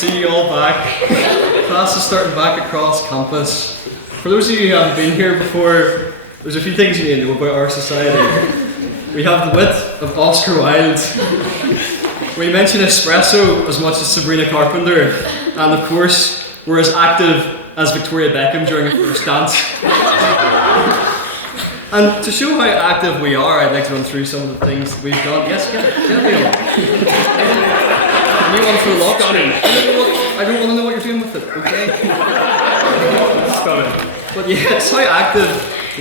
see you all back. Class is starting back across campus. For those of you who haven't been here before, there's a few things you need to know about our society. We have the wit of Oscar Wilde. We mention espresso as much as Sabrina Carpenter. And of course, we're as active as Victoria Beckham during a first dance. And to show how active we are, I'd like to run through some of the things that we've done. Yes, get me on. Anyone for a lock on it? I don't want to know what you're doing with it, okay? Stop it. But yes, how active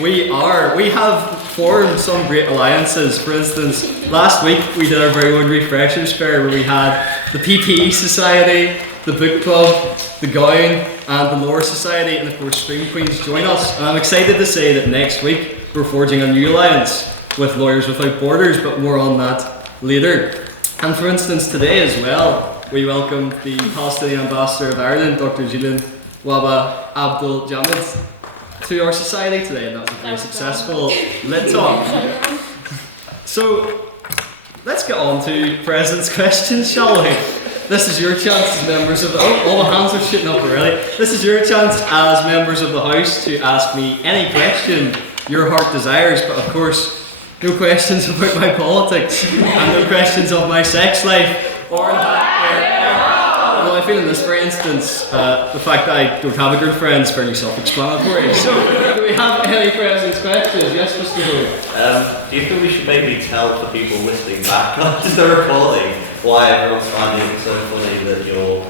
we are. We have formed some great alliances. For instance, last week we did our very own refreshers fair where we had the PPE Society, the Book Club, the Gown, and the Lore Society, and of course Stream Queens join us. And I'm excited to say that next week we're forging a new alliance with Lawyers Without Borders, but more on that later. And for instance, today as well, we welcomed the Palestinian Ambassador of Ireland, Dr. Jilin Waba Abdul Jamid, to our society today, and that was a very successful lit talk. So, let's get on to President's questions, shall we? This is your chance as members of the... Oh, all the hands are shooting up already. This is your chance as members of the House to ask me any question your heart desires, but of course, no questions about my politics, and no questions of my sex life, or in fact, well, I feel in this, for instance, the fact that I don't have a girlfriend is fairly self-explanatory. So, do we have any President's questions? Yes, Mr. Hood. Do you think we should maybe tell the people listening back onto the recording why everyone's finding it so funny that you're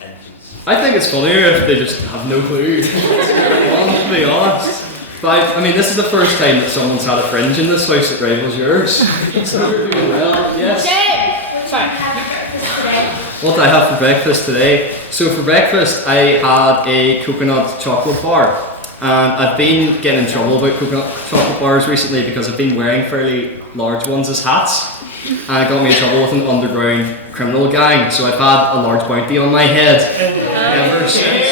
entrance? I think it's funnier if they just have no clue what's going on, to be honest. But I mean, this is the first time that someone's had a fringe in this house that rivals yours. So we're doing well, yes. Sorry. What did I have for breakfast today? So for breakfast, I had a coconut chocolate bar. And I've been getting in trouble about coconut chocolate bars recently because I've been wearing fairly large ones as hats. And it got me in trouble with an underground criminal gang. So I've had a large bounty on my head ever since.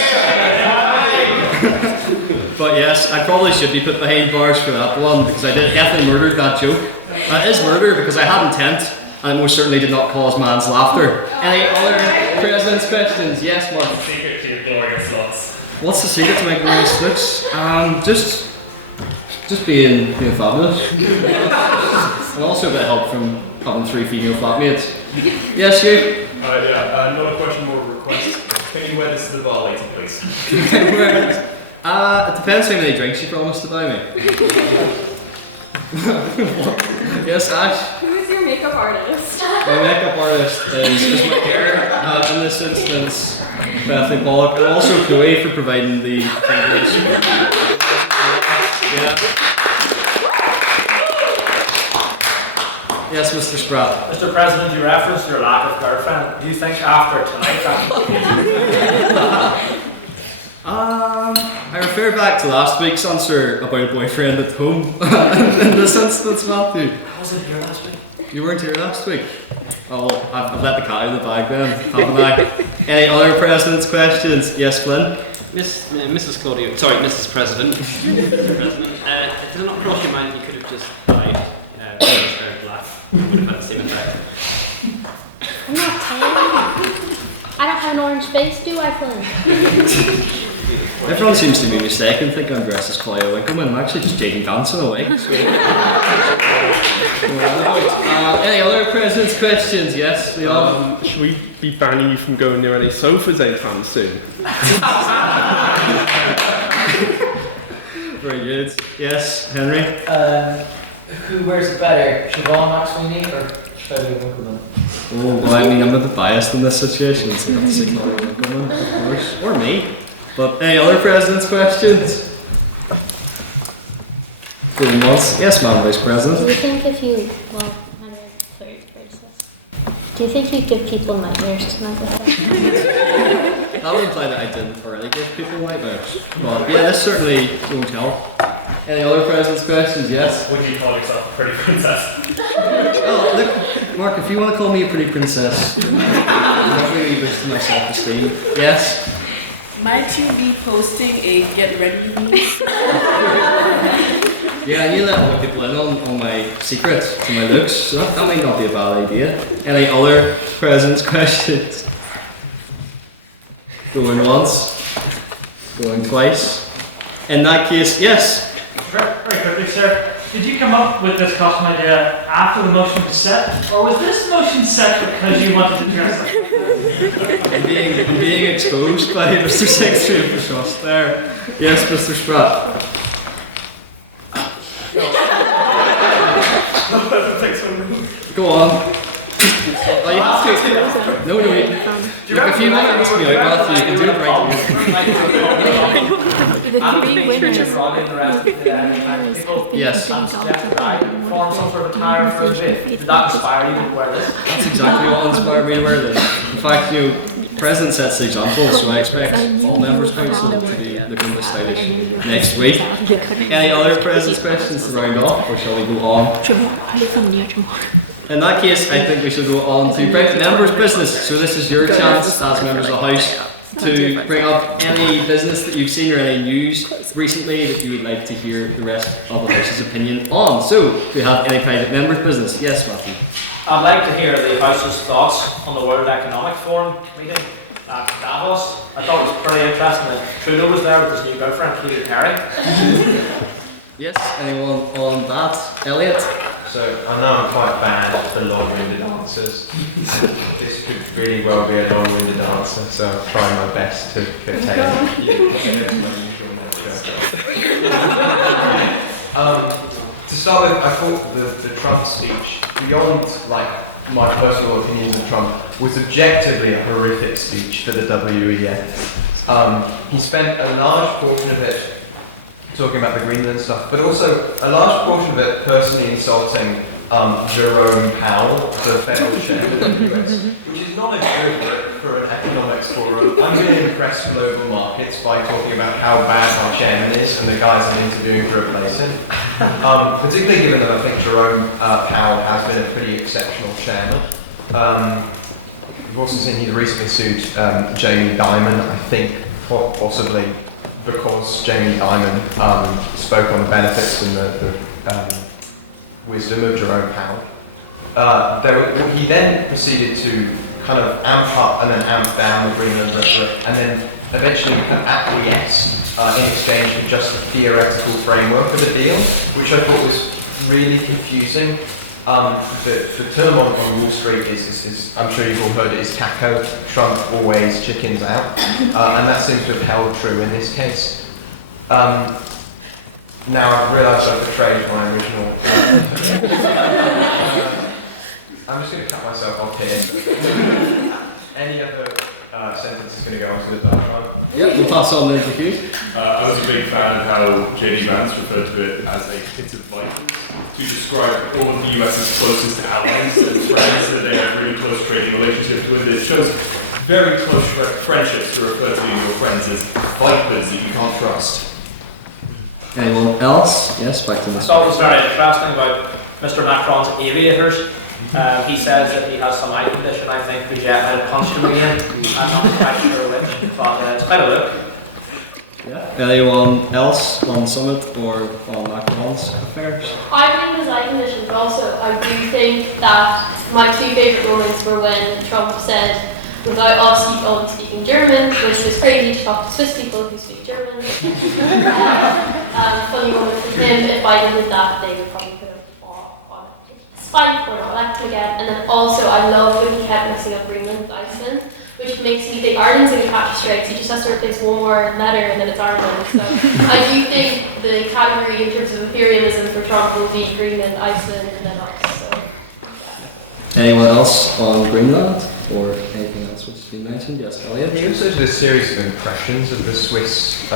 But yes, I probably should be put behind bars for that one because I definitely murdered that joke. It is murder because I had intent and I most certainly did not cause man's laughter. Any other President's questions? Yes, Mark. What's the secret to your glorious looks? What's the secret to my glorious looks? Just being fabulous. And also a bit of help from having 3 female flatmates. Yes, you? Not a question, more of a request. Can you wear this to the bar later, please? It depends how many drinks you promised to buy me. Yes, Ash? Who is your makeup artist? My makeup artist is my hair, in this instance, Beth and Pollock, and also Chloe for providing the fingers. Yeah. Yes, Mr. Spratt. Mr. President, you referenced your lack of girlfriend. Do you think after tonight that... I refer back to last week's answer about a boyfriend at home. In this instance, Matthew. I wasn't here last week. You weren't here last week? Oh, well, I've let the cat out of the bag then, haven't I? Any other President's questions? Yes, Flynn? Mrs. President. President, did it not cross your mind that you could have just died? Black. Would have had the same effect. I'm not tan. I don't have an orange face, do I, Flynn? Everyone seems to be mistaken, thinking I'm dressed as Claudia Winkleman. I'm actually just Jaden dancing away. Any other President's questions? Yes, we are. Should we be banning you from going near any sofas anytime soon? Very good. Yes, Henry? Who wears it better, Siobhan McSweeney or Claudia Winkleman? Oh, well, I mean, I'm a bit biased in this situation, so I have to say Claudia Winkleman, of course. Or me. But any other President's questions? Going once. Yes, Madam Vice President. Do you think if you, how do I phrase this? Do you think you give people nightmares tonight with that? That would imply that I didn't already give people nightmares. But yeah, this certainly won't help. Any other President's questions? Yes? Would you call yourself a pretty princess? Oh, look, Mark, if you want to call me a pretty princess, I'm not really boosting my self-esteem. Yes? Might you be posting a get ready news? Yeah, I need to let other people in on my secrets to my looks, so that might not be a bad idea. Any other President's questions? Going once. Going twice. In that case, yes. Very quickly, sir. Did you come up with this costume idea after the motion was set, or was this motion set because you wanted to dress up? I'm being exposed by Mr. Secretary of the Trust there. Yes, Mr. Spratt. Go on. Oh, you have to. No, wait. Look, if you want to ask me out, Matthew, you can do it right The three winners. Yes. Form some sort of attire for a bit. Did that inspire you to wear this? That's exactly what inspired me to wear this. In fact, the President sets the example, so I expect all members of council to be looking this stylish next week. Any other President's questions to round off, or shall we go on? In that case, I think we should go on to private members' business. So this is your chance as members of the House to bring up any business that you've seen or any news recently that you would like to hear the rest of the House's opinion on. So, do we have any private members' business? Yes, Matthew. I'd like to hear the House's thoughts on the World Economic Forum meeting at Davos. I thought it was pretty interesting that Trudeau was there with his new girlfriend, Katie Perry. Yes, anyone on that? Elliot? So I know I'm quite bad for long-winded answers. This could really well be a long-winded answer, so I'll try my best to contain it. To start with, I thought the Trump speech, beyond like my personal opinions of Trump, was objectively a horrific speech for the WEF. He spent a large portion of it talking about the Greenland stuff, but also a large portion of it personally insulting Jerome Powell, the federal chairman of the US, which is not a good look for an economics forum. I'm going to impress global markets by talking about how bad our chairman is and the guys I'm interviewing to replace him. Particularly given that I think Jerome Powell has been a pretty exceptional chairman. We've also seen he's recently sued Jamie Dimon, I think possibly because Jamie Dimon spoke on the benefits and the wisdom of Jerome Powell. He then proceeded to kind of amp up and then amp down the Greenland rhetoric, and then eventually acquiesce in exchange for just the theoretical framework of the deal, which I thought was really confusing. The term on Wall Street is, I'm sure you've all heard it, is TACO, Trump always chickens out, and that seems to have held true in this case. Now I've realised I've betrayed my original... I'm just going to cut myself off here. Any other sentence is going to go on to the diatribe? Yep, we'll pass on then to you. I was a big fan of how J.D. Vance referred to it as a pit of Vikings to describe all of the US's closest allies and friends that they have really close trading relationships with. It shows very close friendships to refer to your friends as vipers that you can't trust. Anyone else? Yes, back to I Mr. thought it was very interesting about Mr. Macron's aviators. He says that he has some eye condition. I think the jet might have punched him again. I'm not quite sure which, but it's quite a look. Yeah. Anyone else on Summit or on Macron's affairs? I think his eye condition, but also I do think that my two favourite moments were when Trump said, without us, you'd all be speaking German, which was crazy to talk to Swiss people who speak German. Funny moment with him, if Biden did that, they would probably put him on spike or not elect him again. And then also, I love when he kept mixing up Greenland with Iceland, which makes me think Ireland's going to catch strikes. He just has to replace one more letter and then it's Ireland. So I do think the category in terms of imperialism for Trump will be Greenland, Iceland, and then us. So, yeah. Anyone else on Greenland or anything else which has been mentioned? Yes, Elliot? He also did a series of impressions of the Swiss.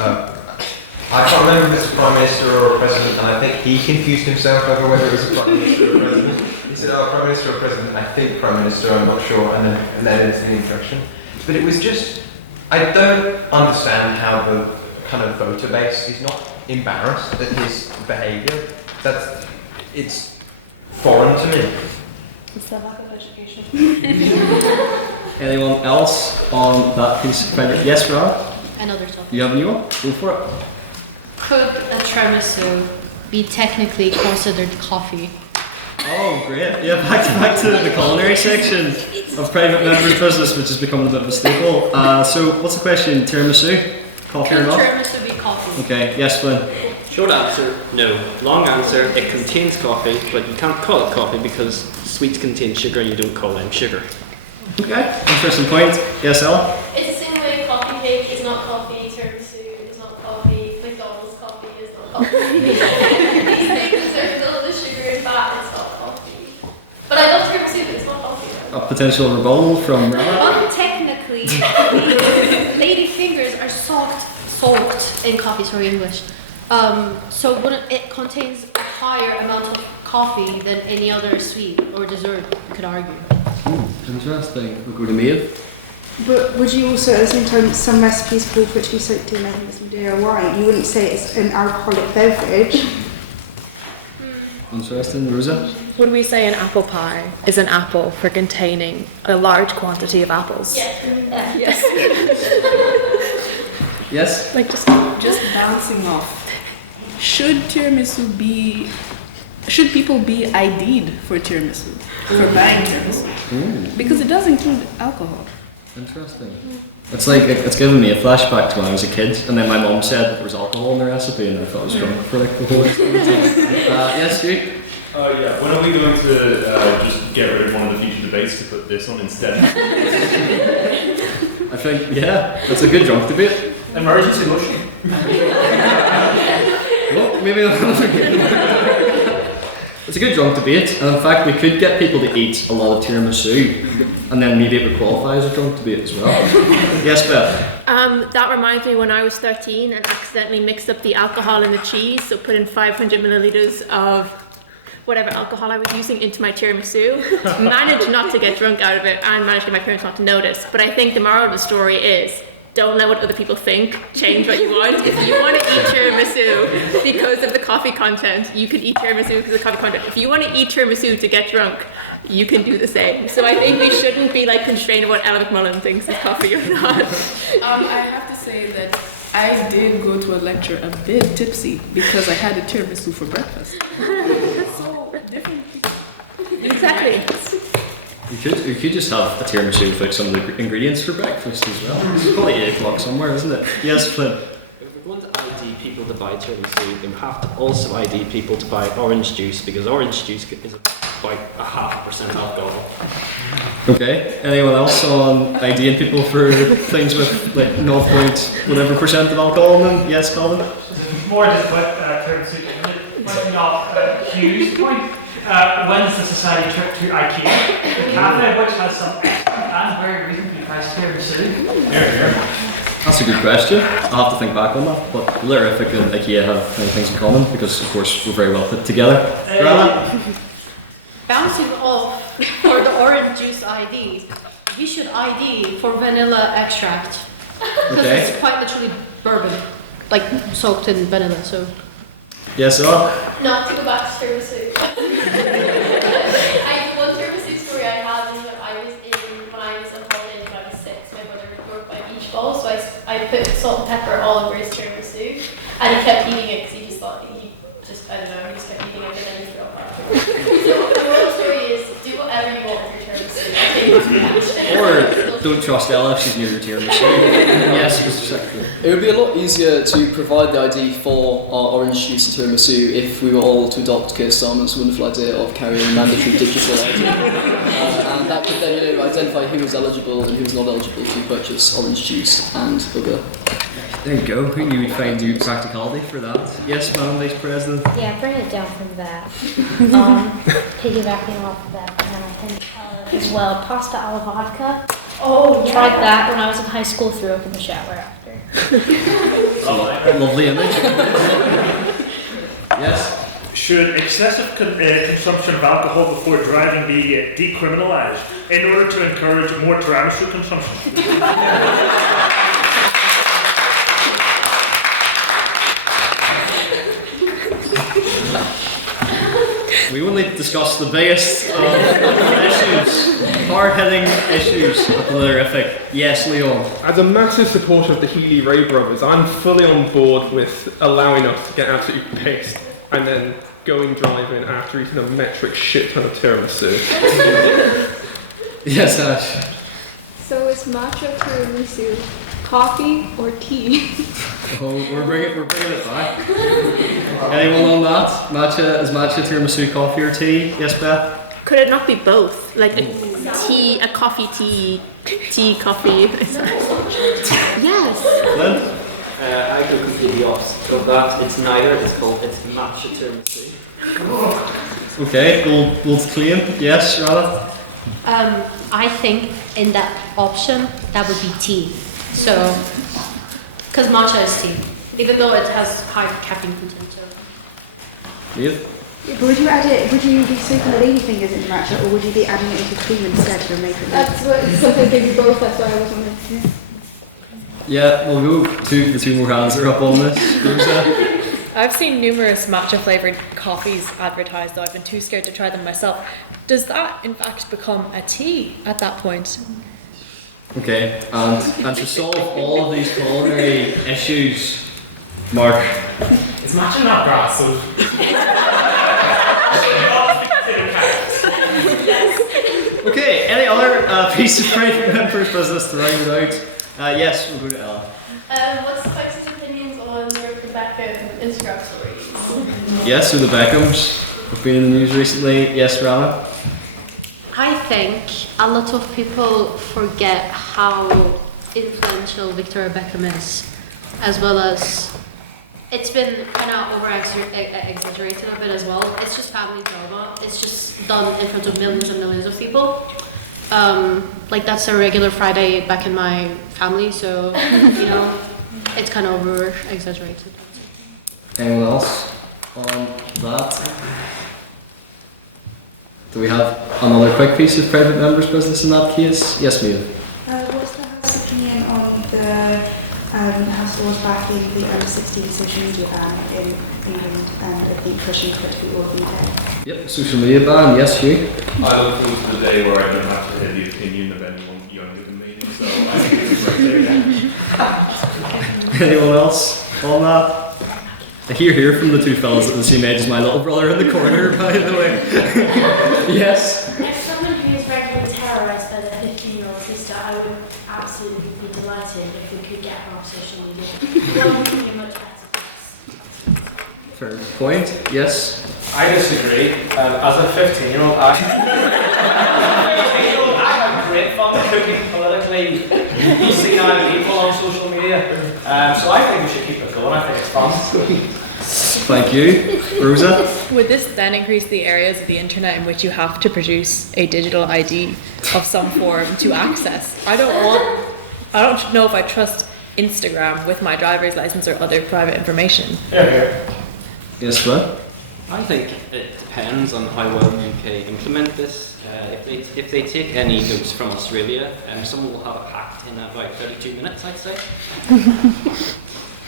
I can't remember if it's a Prime Minister or a President, and I think he confused himself over whether it was a Prime Minister or a President. He said, oh, Prime Minister or President, I think Prime Minister, I'm not sure, and then it's an impression. But it was just, I don't understand how the kind of voter base is not embarrassed at his behaviour. It's foreign to me. It's the lack of education. Anyone else on that piece of credit? Yes, Rob? Another topic. You have a new one? Go for it. Could a tiramisu be technically considered coffee? Oh, great. Yeah, back to the culinary section of private members' business, which has become a bit of a staple. So, what's the question? Tiramisu? Coffee or Could not? tiramisu be coffee? Okay, yes, Flynn. Short answer, no. Long answer, it contains coffee, but you can't call it coffee because sweets contain sugar and you don't call them sugar. Okay, interesting point. Yes, Elle? It's the same way coffee cake is not coffee, tiramisu is not coffee, McDonald's coffee is not coffee. These things are filled with sugar and fat, it's not coffee. But I love tiramisu, but it's not coffee. A potential rebuttal from Rana? Technically, lady fingers are soaked in coffee, sorry, English. So it contains a higher amount of coffee than any other sweet or dessert, you could argue. Interesting. We'll go to Maeve. But would you also, at the same time, some recipes call for it to be soaked in, I think, some beer or wine. You wouldn't say it's an alcoholic beverage. Interesting. Rosa? Would we say an apple pie is an apple for containing a large quantity of apples? Yes. Yes. Yes? Like just bouncing off. Should people be ID'd for tiramisu? For buying tiramisu? Because it does include alcohol. Interesting. It's like, it's given me a flashback to when I was a kid, and then my mum said that there was alcohol in the recipe, and I thought I was drunk for like the whole experience. Yes, you? Yeah, when are we going to just get rid of one of the future debates to put this on instead? I think, yeah, that's a good drunk debate. Emergency motion. Well, maybe it's a good drunk debate, and in fact we could get people to eat a lot of tiramisu, and then maybe it would qualify as a drunk debate as well. Yes, Beth? That reminds me when I was 13 and accidentally mixed up the alcohol and the cheese, so put in 500 millilitres of whatever alcohol I was using into my tiramisu. Managed not to get drunk out of it and managed to get my parents not to notice. But I think the moral of the story is, don't let what other people think change what you want. If you want to eat tiramisu because of the coffee content, you can eat tiramisu because of the coffee content. If you want to eat tiramisu to get drunk, you can do the same. So I think we shouldn't be like constrained on what Ella McMullen thinks is coffee or not. I have to say that I did go to a lecture a bit tipsy because I had a tiramisu for breakfast. So different people. Exactly. You could just have a tiramisu with like some of the ingredients for breakfast as well. It's probably 8 o'clock somewhere, isn't it? Yes, Flynn. If we want to ID people to buy tiramisu, then we have to also ID people to buy orange juice, because orange juice is about 0.5% alcohol. Okay. Anyone else on IDing people for things with like 0. whatever percent of alcohol in them? Yes, Colin? More just about tiramisu. Pointing off Hugh's point. When's the society trip to IKEA? The cafe, which has some excellent and very reasonably priced tiramisu. Here. That's a good question. I'll have to think back on that. But Lyrific and IKEA have many things in common because, of course, we're very well put together. Bouncing off for the orange juice ID, we should ID for vanilla extract. Because it's quite literally bourbon, like soaked in vanilla, so. Yes, sir. Not to go back to tiramisu. One tiramisu story I have is that I was when I was on holiday when I was 6, my brother would work by beach ball, so I put salt and pepper all over his tiramisu, and he kept eating it because he just thought he just kept eating it and then he threw up afterwards. So the moral story is, do whatever you want with your tiramisu. Or don't trust Ella if she's near your tiramisu. Yes, Mr. Secretary. It would be a lot easier to provide the ID for our orange juice and tiramisu if we were all to adopt Keir Starmer's wonderful idea of carrying mandatory digital ID. And that could then identify who is eligible and who is not eligible to purchase orange juice and other. There you go. Who knew we'd find you practicality for that? Yes, Madam Vice President. Yeah, bring it down from that. Piggybacking off of that, and I think as well, pasta alla vodka. Oh, yeah. Tried that when I was in high school, threw up in the shower after. Lovely image. Yes? Should excessive consumption of alcohol before driving be decriminalised in order to encourage more tiramisu consumption? We only discuss the biggest of issues, hard-hitting issues of the Lyrific. Yes, Leon. As a massive supporter of the Healy-Rae brothers, I'm fully on board with allowing us to get absolutely pissed and then going driving after eating a metric shit ton of tiramisu? Yes, Ash. So is matcha tiramisu coffee or tea? Oh, we're bringing it back. Anyone on that? Is matcha tiramisu coffee or tea? Yes, Beth? Could it not be both? Like a coffee tea, coffee. Yes. Lynn? I go completely opposite of that. It's neither. It's matcha tiramisu. Okay, we'll claim. Yes, Rana? I think in that option, that would be tea. So, because matcha is tea, even though it has high caffeine content. So. Neil? But would you add it? Would you be soaking the lady fingers into matcha, or would you be adding it into cream instead to make it? That's what something they do both. That's why I was wondering. Yeah, we'll go to the two more hands that are up on this. Rosa? I've seen numerous matcha flavoured coffees advertised, though I've been too scared to try them myself. Does that, in fact, become a tea at that point? Okay, and to solve all of these culinary issues, Mark. It's matcha not grass, so. Okay, any other piece of private members' business to round it out? Yes, we'll go to Ella. What's Spike's opinions on your Rebecca Instagram stories? Yes, so the Beckhams have been in the news recently. Yes, Rana? I think a lot of people forget how influential Victoria Beckham is, as well as it's been kind of exaggerated a bit as well. It's just family drama. It's just done in front of millions and millions of people. Like that's a regular Friday back in my family, so it's kind of over exaggerated. Anyone else on that? Do we have another quick piece of private members' business in that case? Yes, Mia. What's the House's opinion on the House laws backing the under 16 social media ban in England and I think pushing for it to be all of the UK? Yep, social media ban. Yes, Hugh. I look forward to the day where I don't have to hear the opinion of anyone younger than me, so I think it's a great day. Anyone else on that? I hear from the two fellas at the same age as my little brother in the corner, by the way. Yes? As someone who is regularly terrorised by their 15-year-old sister, I would absolutely be delighted if we could get her off social media. That would be a much better place. Fair point. Yes? I disagree. As a 15-year-old, I have great fun cooking politically senile people on social media. So I think we should keep it going. I think it's fun. Thank you. Rosa? Would this then increase the areas of the internet in which you have to produce a digital ID of some form to access? I don't know if I trust Instagram with my driver's license or other private information. Yes, what? I think it depends on how well the UK implement this. If they take any notes from Australia, someone will have it hacked in about 32 minutes, I'd say.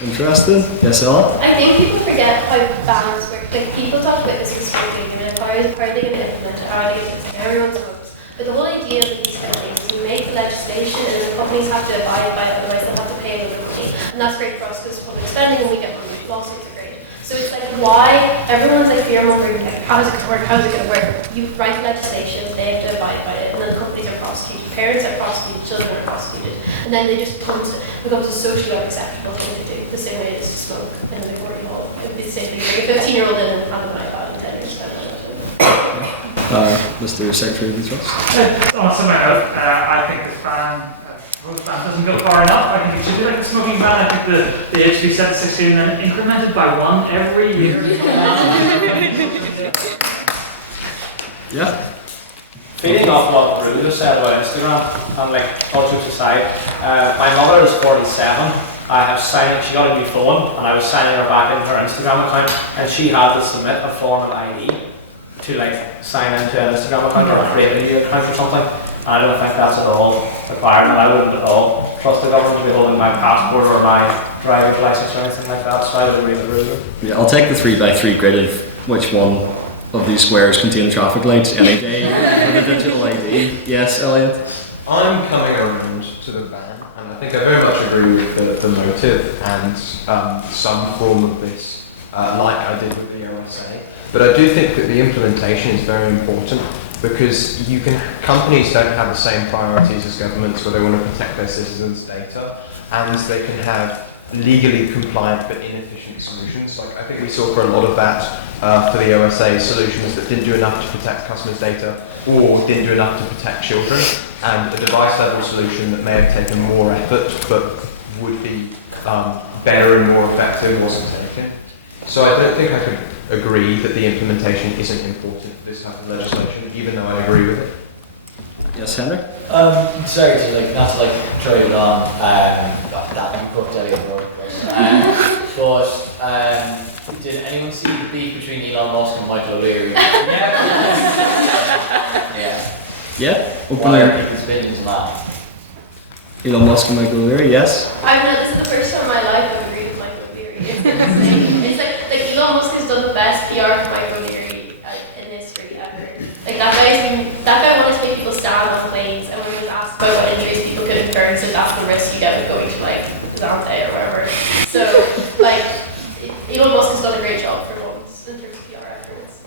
Interested? Yes, Ella? I think people forget how bans work. Like people talk about this as smoking, and how are they going to implement it? How are they going to everyone smokes? But the whole idea of these kind of things is you make legislation and the companies have to abide by it, otherwise they'll have to pay another money. And that's great for us because public spending and we get money. Lawsuits are great. So it's like why everyone's like fear-mongering, like how's it going to work, how's it going to work? You write legislation, they have to abide by it, and then the companies are prosecuted, parents are prosecuted, children are prosecuted, and then they just becomes a socially unacceptable thing to do, the same way it is to smoke in a recording hall. It would be the same thing, like a 15-year-old in and have an iPad and 10 years Mr. Secretary of the Trust. On some note, I think this ban doesn't go far enough. I think it should be like the smoking ban. I think the age should be set to 16 and then incremented by 1 every year. Yeah. Feeding off what Rosa said about Instagram, and like all jokes aside, my mother is 47. I have signed, she got a new phone, and I was signing her back into her Instagram account, and she had to submit a form of ID to like sign into an Instagram account or a create a new account or something. And I don't think that's at all required, and I wouldn't at all trust the government to be holding my passport or my driving license or anything like that. So I would agree with Rosa. Yeah, I'll take the 3x3 grid of which one of these squares contain traffic lights any day with a digital ID. Yes, Elliot? I'm coming around to the ban, and I think I very much agree with the motive and some form of this, like I did with the OSA. But I do think that the implementation is very important, because companies don't have the same priorities as governments where they want to protect their citizens' data, and they can have legally compliant but inefficient solutions. Like I think we saw for a lot of that for the OSA, solutions that didn't do enough to protect customers' data or didn't do enough to protect children, and a device level solution that may have taken more effort but would be better and more effective wasn't taken. So I don't think I could agree that the implementation isn't important for this type of legislation, even though I agree with it. Yes, Henry? Sorry to not to throw it on that you cooked Elliot Road, but did anyone see the beef between Elon Musk and Michael O'Leary? Yeah. Yeah? What are people's opinions on that? Elon Musk and Michael O'Leary, yes? I know this is the first time in my life I've agreed with Michael O'Leary. It's insane. It's like Elon Musk has done the best PR for Michael O'Leary in history ever. Like that guy wanted to make people stand on planes, and when he was asked about what injuries people could incur, he said that's the risk you get with going to Zante or wherever. So Elon Musk has done a great job for once in terms of PR efforts.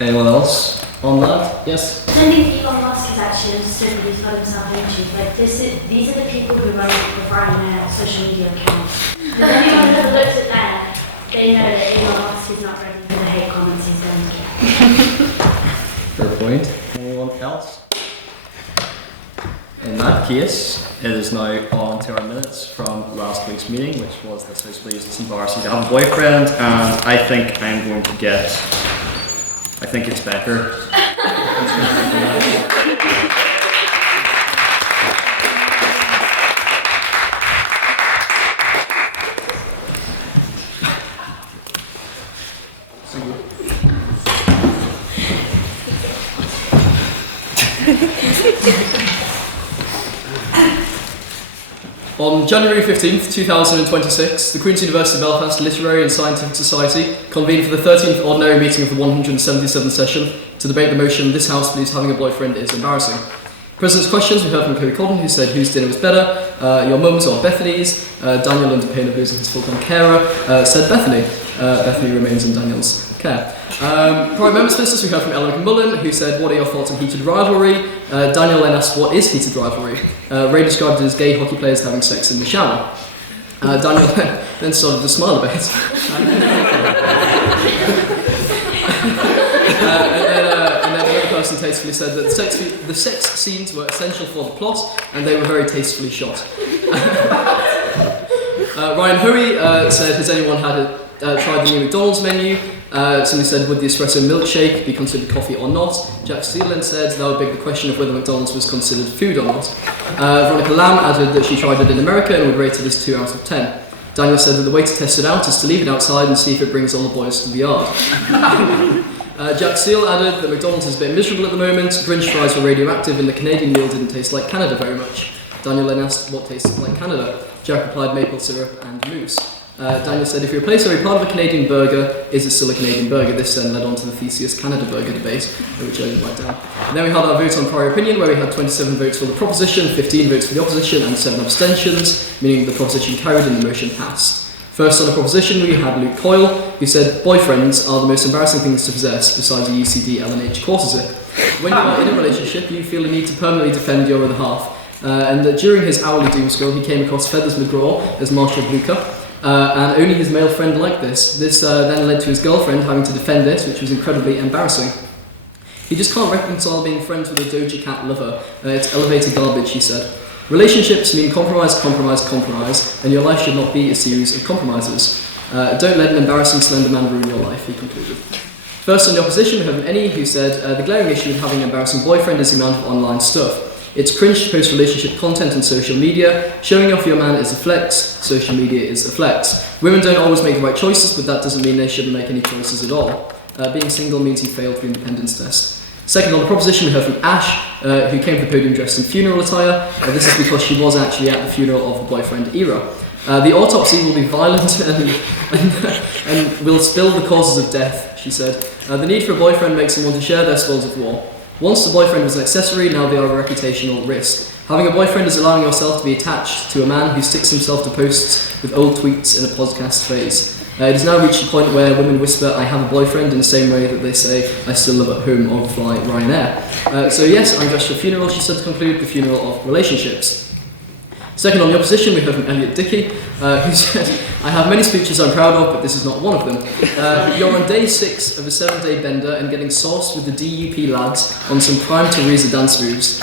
Anyone else on that? Yes? I don't think Elon Musk has actually understood what he's got himself into. These are the people who run a social media account. If anyone who looks at them, they know that Elon Musk is not ready for the hate comments he's going to get. Fair point. Anyone else? In that case, it is now on to our minutes from last week's meeting, which was this house believes it's embarrassing to have a boyfriend, and I think I'm going to get. I think it's better. On January 15th, 2026, the Queen's University Belfast Literary and Scientific Society convened for the 13th ordinary meeting of the 177th session to debate the motion, "This House believes having a boyfriend is embarrassing." President's questions we heard from Chloe Codden, who said whose dinner was better, your mum's or Bethany's. Daniel, under pain of losing his full-time carer, said Bethany. Bethany remains in Daniel's care. Private members' business we heard from Ella McMullen, who said, "What are your thoughts on heated rivalry?" Daniel then asked, "What is heated rivalry?" Ray described it as gay hockey players having sex in the shower. Daniel then started to smile a bit. And then another person tastefully said that the sex scenes were essential for the plot, and they were very tastefully shot. Ryan Hurry said, "Has anyone tried the new McDonald's menu?" Somebody said, "Would the espresso milkshake be considered coffee or not?" Jack Steele said that would beg the question of whether McDonald's was considered food or not. Veronica Lamb added that she tried it in America and would rate it as 2 out of 10. Daniel said that the way to test it out is to leave it outside and see if it brings all the boys to the yard. Jack Steele added that McDonald's is a bit miserable at the moment. Grinch fries were radioactive and the Canadian meal didn't taste like Canada very much. Daniel then asked what tasted like Canada. Jack replied maple syrup and mousse. Daniel said, "If you replace every part of a Canadian burger, is it still a Canadian burger?" This then led on to the Theseus Canada burger debate, which I didn't write down. And then we had our votes on prior opinion, where we had 27 votes for the proposition, 15 votes for the opposition, and 7 abstentions, meaning the proposition carried and the motion passed. First on the proposition, we had Luke Coyle, who said, "Boyfriends are the most embarrassing things to possess, besides a UCD LNH courses it. When you are in a relationship, you feel a need to permanently defend your other half." And during his hourly doom scroll, he came across Feathers McGraw as Marshall Blucher. And only his male friend liked this. This then led to his girlfriend having to defend it, which was incredibly embarrassing. He just can't reconcile being friends with a Doja Cat lover. It's elevator garbage, he said. Relationships mean compromise, compromise, compromise, and your life should not be a series of compromises. Don't let an embarrassing slender man ruin your life, he concluded. First on the opposition, we have Annie, who said, "The glaring issue with having an embarrassing boyfriend is the amount of online stuff. It's cringe to post relationship content on social media. Showing off your man is a flex. Social media is a flex. Women don't always make the right choices, but that doesn't mean they shouldn't make any choices at all. Being single means he failed the independence test." Second on the proposition, we heard from Ash, who came to the podium dressed in funeral attire. This is because she was actually at the funeral of the boyfriend era. "The autopsy will be violent and will spill the causes of death," she said. "The need for a boyfriend makes them want to share their spoils of war. Once the boyfriend was an accessory, now they are a reputational risk. Having a boyfriend is allowing yourself to be attached to a man who sticks himself to posts with old tweets in a podcast phase." It has now reached the point where women whisper, "I have a boyfriend," in the same way that they say, "I still live at home" or fly Ryanair. So yes, I'm dressed for a funeral, she said, to conclude the funeral of relationships. Second on the opposition, we heard from Elliot Dickey, who said, "I have many speeches I'm proud of, but this is not one of them. You're on day 6 of a 7-day bender and getting sauced with the DUP lads on some prime Teresa dance moves.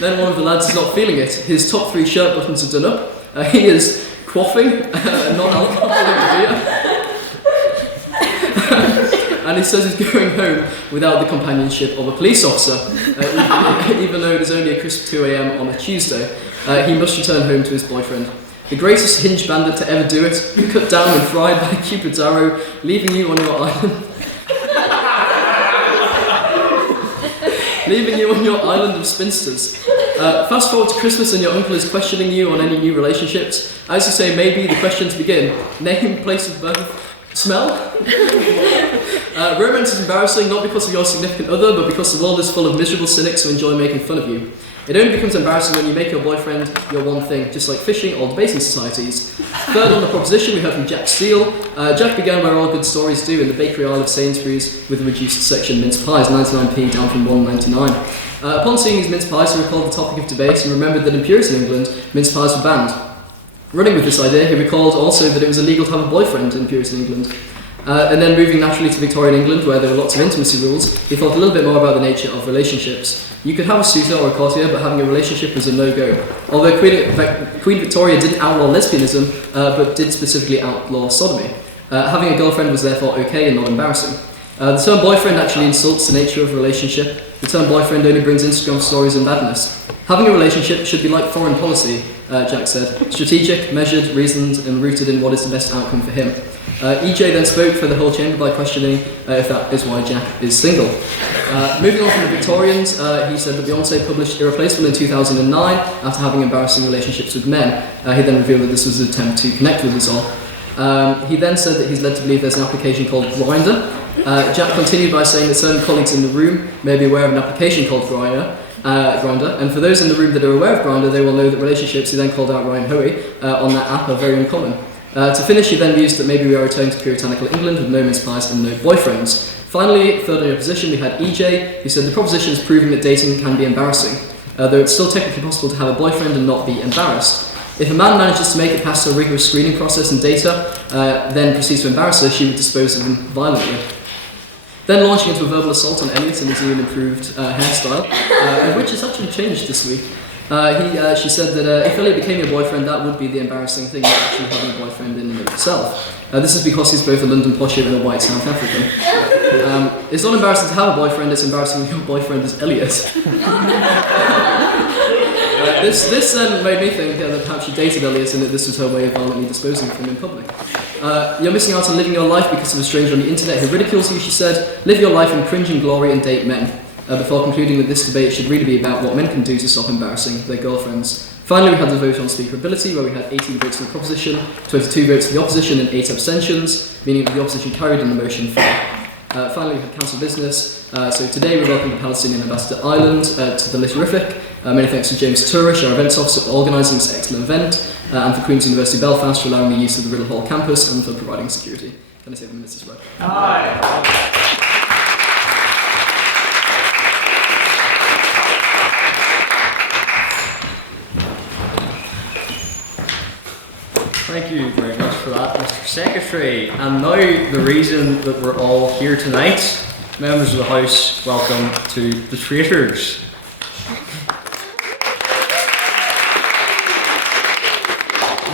Then one of the lads is not feeling it. His top 3 shirt buttons are done up. He is quaffing a non-alcoholic beer. And he says he's going home without the companionship of a police officer, even though it is only a crisp 2 a.m. on a Tuesday. He must return home to his boyfriend. The greatest hinge bandit to ever do it, cut down and fried by Cupid's arrow, leaving you on your island. Leaving you on your island of spinsters. Fast forward to Christmas and your uncle is questioning you on any new relationships. As you say, maybe the questions begin. Name, place of birth, smell? Romance is embarrassing not because of your significant other, but because the world is full of miserable cynics who enjoy making fun of you. It only becomes embarrassing when you make your boyfriend your one thing, just like fishing or debating societies. Third on the proposition, we heard from Jack Steele. Jack began where all good stories do, in the bakery aisle of Sainsbury's with a reduced section mince pies, 99p down from 1.99. Upon seeing these mince pies, he recalled the topic of debate and remembered that in Puritan England, mince pies were banned. Running with this idea, he recalled also that it was illegal to have a boyfriend in Puritan England. And then moving naturally to Victorian England, where there were lots of intimacy rules, he thought a little bit more about the nature of relationships. You could have a suitor or a courtier, but having a relationship was a no-go. Although Queen Victoria didn't outlaw lesbianism, but did specifically outlaw sodomy. Having a girlfriend was therefore okay and not embarrassing. The term boyfriend actually insults the nature of a relationship. The term boyfriend only brings Instagram stories and badness. Having a relationship should be like foreign policy, Jack said. Strategic, measured, reasoned, and rooted in what is the best outcome for him. EJ then spoke for the whole chamber by questioning if that is why Jack is single. Moving on from the Victorians, he said that Beyonce published Irreplaceable in 2009 after having embarrassing relationships with men. He then revealed that this was an attempt to connect with us all. He then said that he's led to believe there's an application called Grindr. Jack continued by saying that certain colleagues in the room may be aware of an application called Grindr, and for those in the room that are aware of Grindr, they will know that relationships, he then called out Ryan Hoey, on that app are very uncommon. To finish, he then mused that maybe we are returning to puritanical England with no mince pies and no boyfriends. Finally, third on your position, we had EJ, who said the proposition is proving that dating can be embarrassing, though it's still technically possible to have a boyfriend and not be embarrassed. If a man manages to make it past a rigorous screening process and data, then proceeds to embarrass her, she would dispose of him violently. Then launching into a verbal assault on Elliot and his new and improved hairstyle, which has actually changed this week. She said that if Elliot became your boyfriend, that would be the embarrassing thing, not actually having a boyfriend in and of itself. This is because he's both a London posher and a white South African. It's not embarrassing to have a boyfriend, it's embarrassing when your boyfriend is Elliot. This then made me think that perhaps she dated Elliot and that this was her way of violently disposing of him in public. You're missing out on living your life because of a stranger on the internet who ridicules you, she said. Live your life in cringing glory and date men. Before concluding that this debate should really be about what men can do to stop embarrassing their girlfriends. Finally, we had the vote on speakerability, where we had 18 votes for the proposition, 22 votes for the opposition, and 8 abstentions, meaning that the opposition carried and the motion fell. Finally, we had council business. So today we welcome the Palestinian ambassador Ireland to the Litterific. Many thanks to James Turish, our events officer, for organising this excellent event, and for Queen's University Belfast for allowing the use of the Riddle Hall campus and for providing security. Can I say the ministers right? Aye. Thank you very much for that, Mr. Secretary. And now the reason that we're all here tonight, members of the House, welcome to the Traitors.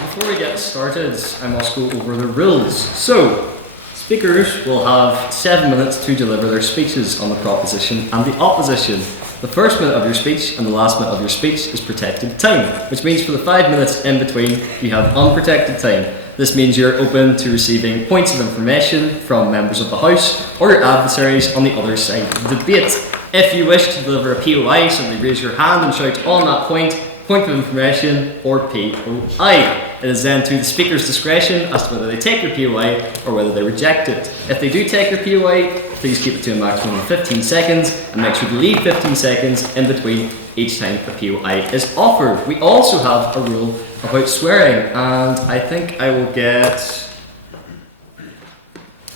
Before we get started, I must go over the rules. So, speakers will have 7 minutes to deliver their speeches on the proposition and the opposition. The first minute of your speech and the last minute of your speech is protected time, which means for the 5 minutes in between, you have unprotected time. This means you're open to receiving points of information from members of the House or your adversaries on the other side of the debate. If you wish to deliver a POI, simply raise your hand and shout on that point, point of information, or POI. It is then to the speaker's discretion as to whether they take your POI or whether they reject it. If they do take your POI, please keep it to a maximum of 15 seconds and make sure to leave 15 seconds in between each time the POI is offered. We also have a rule about swearing, and I think I will get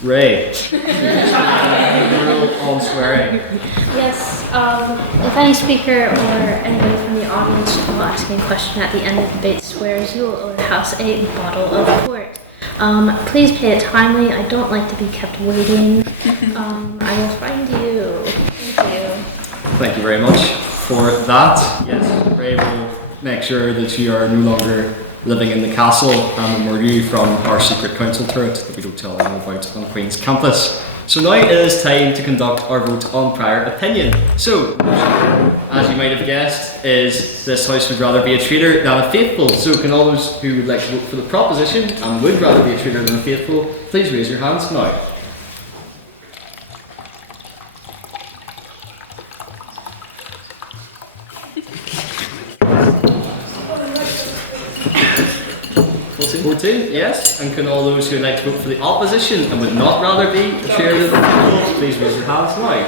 Ray. Rule on swearing. Yes, if any speaker or anybody from the audience while asking a question at the end of the debate swears, you will owe the House a bottle of port. Please pay it timely. I don't like to be kept waiting. I will find you. Thank you. Thank you very much for that. Yes, Ray will make sure that you are no longer living in the castle and remove you from our secret council turret that we don't tell anyone about on Queen's campus. So now it is time to conduct our vote on prior opinion. So, as you might have guessed, is this house would rather be a traitor than a faithful. So can all those who would like to vote for the proposition and would rather be a traitor than a faithful, please raise your hands now. Yes, and can all those who would like to vote for the opposition and would not rather be a traitor than a faithful, please raise your hands now.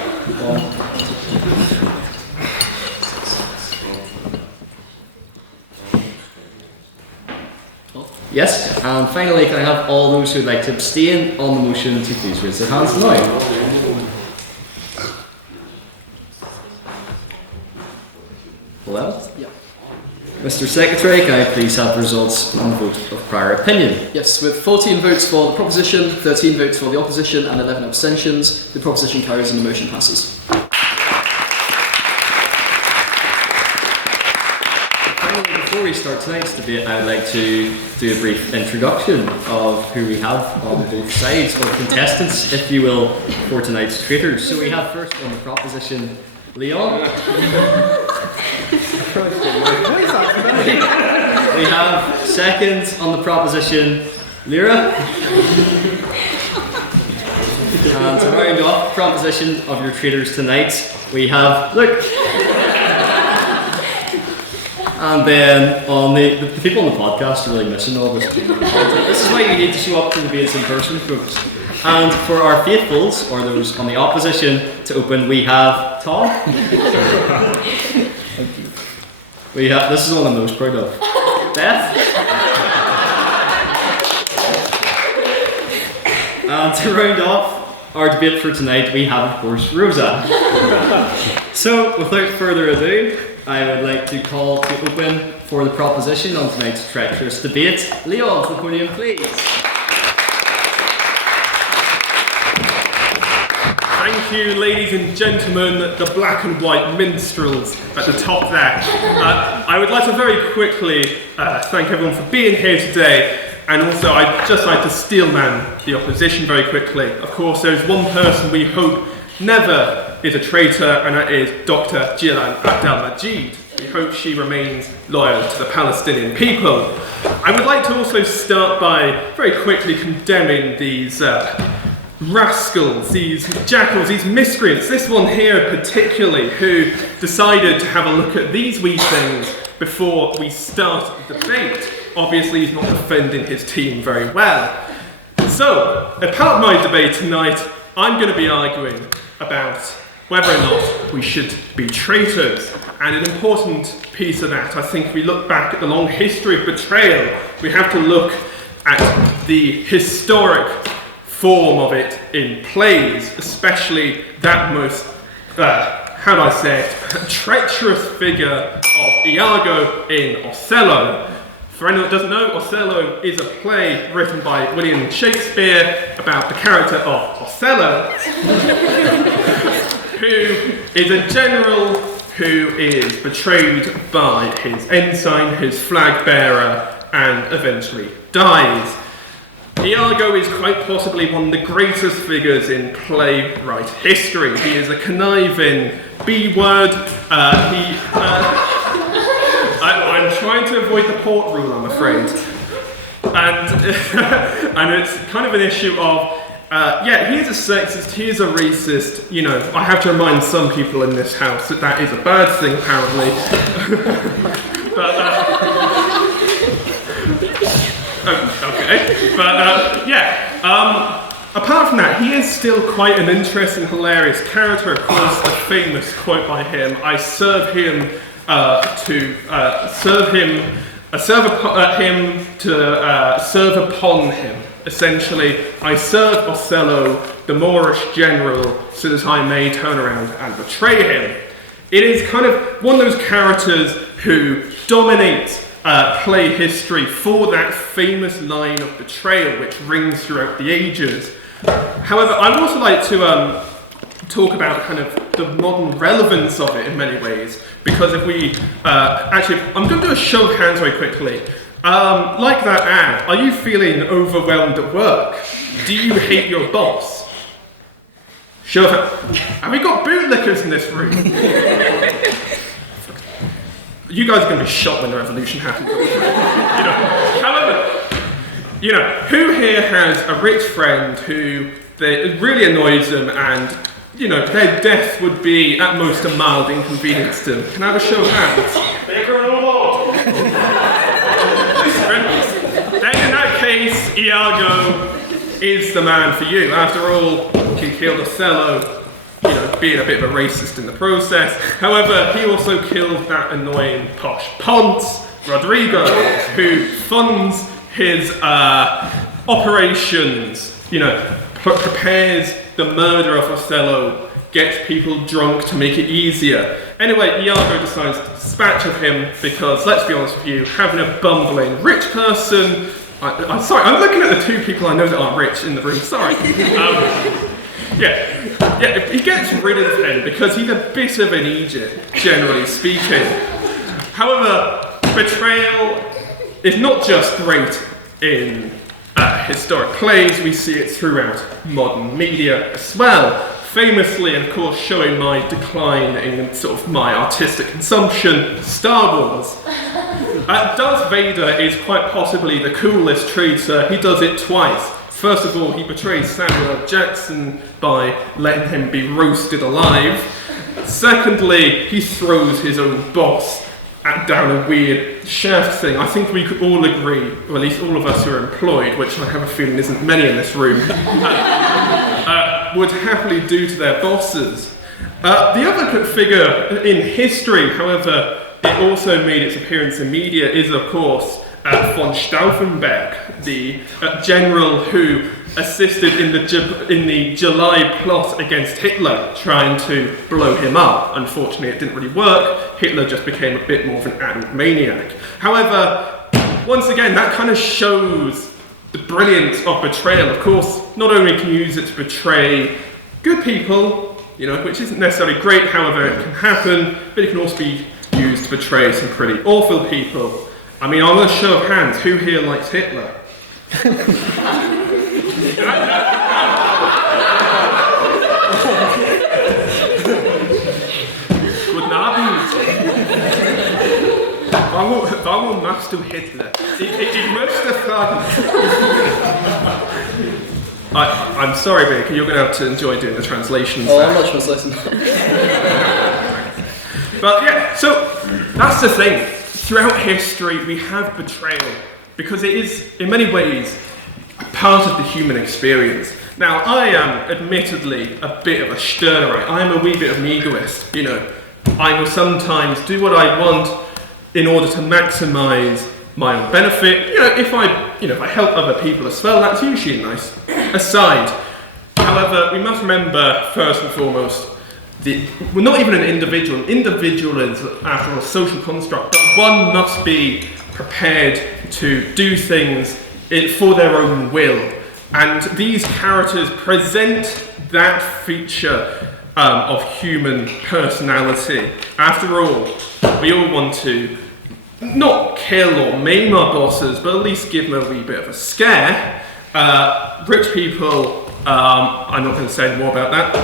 Yes, and finally, can I have all those who would like to abstain on the motion to please raise their hands now? Well, yeah. Mr. Secretary, can I please have the results on the vote of prior opinion? Yes, with 14 votes for the proposition, 13 votes for the opposition, and 11 abstentions, the proposition carries and the motion passes. Finally, before we start tonight's debate, I would like to do a brief introduction of who we have on both sides, or contestants, if you will, for tonight's traitors. So we have first on the proposition, Leon. We have second on the proposition, Lyra. And to round off the proposition of your traitors tonight, we have Luke. And then on the people on the podcast are really missing all this. This is why you need to show up to debates in person, folks. And for our faithfuls, or those on the opposition, to open, we have Tom. We have, this is one I'm most proud of. Beth. And to round off our debate for tonight, we have, of course, Rosa. So, without further ado, I would like to call to open for the proposition on tonight's treacherous debate. Leon, to the podium, please. Thank you, ladies and gentlemen, the black and white minstrels at the top there. I would like to very quickly thank everyone for being here today, and also I'd just like to steelman the opposition very quickly. Of course, there's one person we hope never is a traitor, and that is Dr. Jilan Abdelmajid. We hope she remains loyal to the Palestinian people. I would like to also start by very quickly condemning these rascals, these jackals, these miscreants, this one here particularly, who decided to have a look at these wee things before we start the debate. Obviously he's not defending his team very well. So, as part of my debate tonight, I'm going to be arguing about whether or not we should be traitors. And an important piece of that, I think, if we look back at the long history of betrayal, we have to look at the historic form of it in plays, especially that most, how do I say it, treacherous figure of Iago in Othello. For anyone that doesn't know, Othello is a play written by William Shakespeare about the character of Othello, who is a general who is betrayed by his ensign, his flag bearer, and eventually dies. Iago is quite possibly one of the greatest figures in playwright history. He is a conniving B-word. I'm trying to avoid the port rule, I'm afraid. And it's kind of an issue of, yeah, he is a sexist, he is a racist. You know, I have to remind some people in this house that that is a bad thing, apparently. But But apart from that, he is still quite an interesting, hilarious character. Of course, the famous quote by him: "I serve him serve upon him." Essentially, I serve Othello, the Moorish general, so that I may turn around and betray him. It is kind of one of those characters who dominate play history for that famous line of betrayal which rings throughout the ages. However, I'd also like to talk about kind of the modern relevance of it in many ways, because if we I'm going to do a show of hands very quickly. Like that ad, are you feeling overwhelmed at work? Do you hate your boss? Show of hands. Have we got bootlickers in this room? You guys are going to be shot when the revolution happens. However, who here has a rich friend who it really annoys them and, their death would be at most a mild inconvenience to them? Can I have a show of hands? Then in that case, Iago is the man for you. After all, he killed Othello, being a bit of a racist in the process. However, he also killed that annoying posh Ponce, Rodrigo, who funds his operations, prepares the murder of Othello, gets people drunk to make it easier. Anyway, Iago decides to dispatch of him because, let's be honest with you, having a bumbling rich person... I'm sorry, I'm looking at the two people I know that aren't rich in the room, sorry. He gets rid of him because he's a bit of an idiot, generally speaking. However, betrayal is not just great in historic plays, we see it throughout modern media as well. Famously, of course, showing my decline in sort of my artistic consumption, Star Wars. Darth Vader is quite possibly the coolest traitor. He does it twice. First of all, he betrays Samuel L. Jackson by letting him be roasted alive. Secondly, he throws his own boss down a weird shaft thing. I think we could all agree, or at least all of us who are employed, which I have a feeling isn't many in this room, would happily do to their bosses. The other figure in history, however, it also made its appearance in media, is of course von Stauffenberg, the general who assisted in the July plot against Hitler, trying to blow him up. Unfortunately, it didn't really work. Hitler just became a bit more of an adult maniac. However, once again, that kind of shows the brilliance of betrayal. Of course, not only can you use it to betray good people, which isn't necessarily great, however, it can happen, but it can also be used to betray some pretty awful people. I mean, on a show of hands, who here likes Hitler? Guten Abend. Warum machst du Hitler? Ich möchte fragen. I'm sorry, Baker, you're going to have to enjoy doing the translations. Oh, I'm not translating. But yeah, so that's the thing. Throughout history, we have betrayal because it is, in many ways, a part of the human experience. Now, I am admittedly a bit of a Stirnerite. I am a wee bit of an egoist. I will sometimes do what I want in order to maximise my own benefit. If I help other people as well, that's usually a nice aside. However, we must remember, first and foremost, we're not even an individual. An individual is, after all, a social construct, but one must be prepared to do things for their own will. And these characters present that feature of human personality. After all, we all want to not kill or maim our bosses, but at least give them a wee bit of a scare. Rich people, I'm not going to say more about that.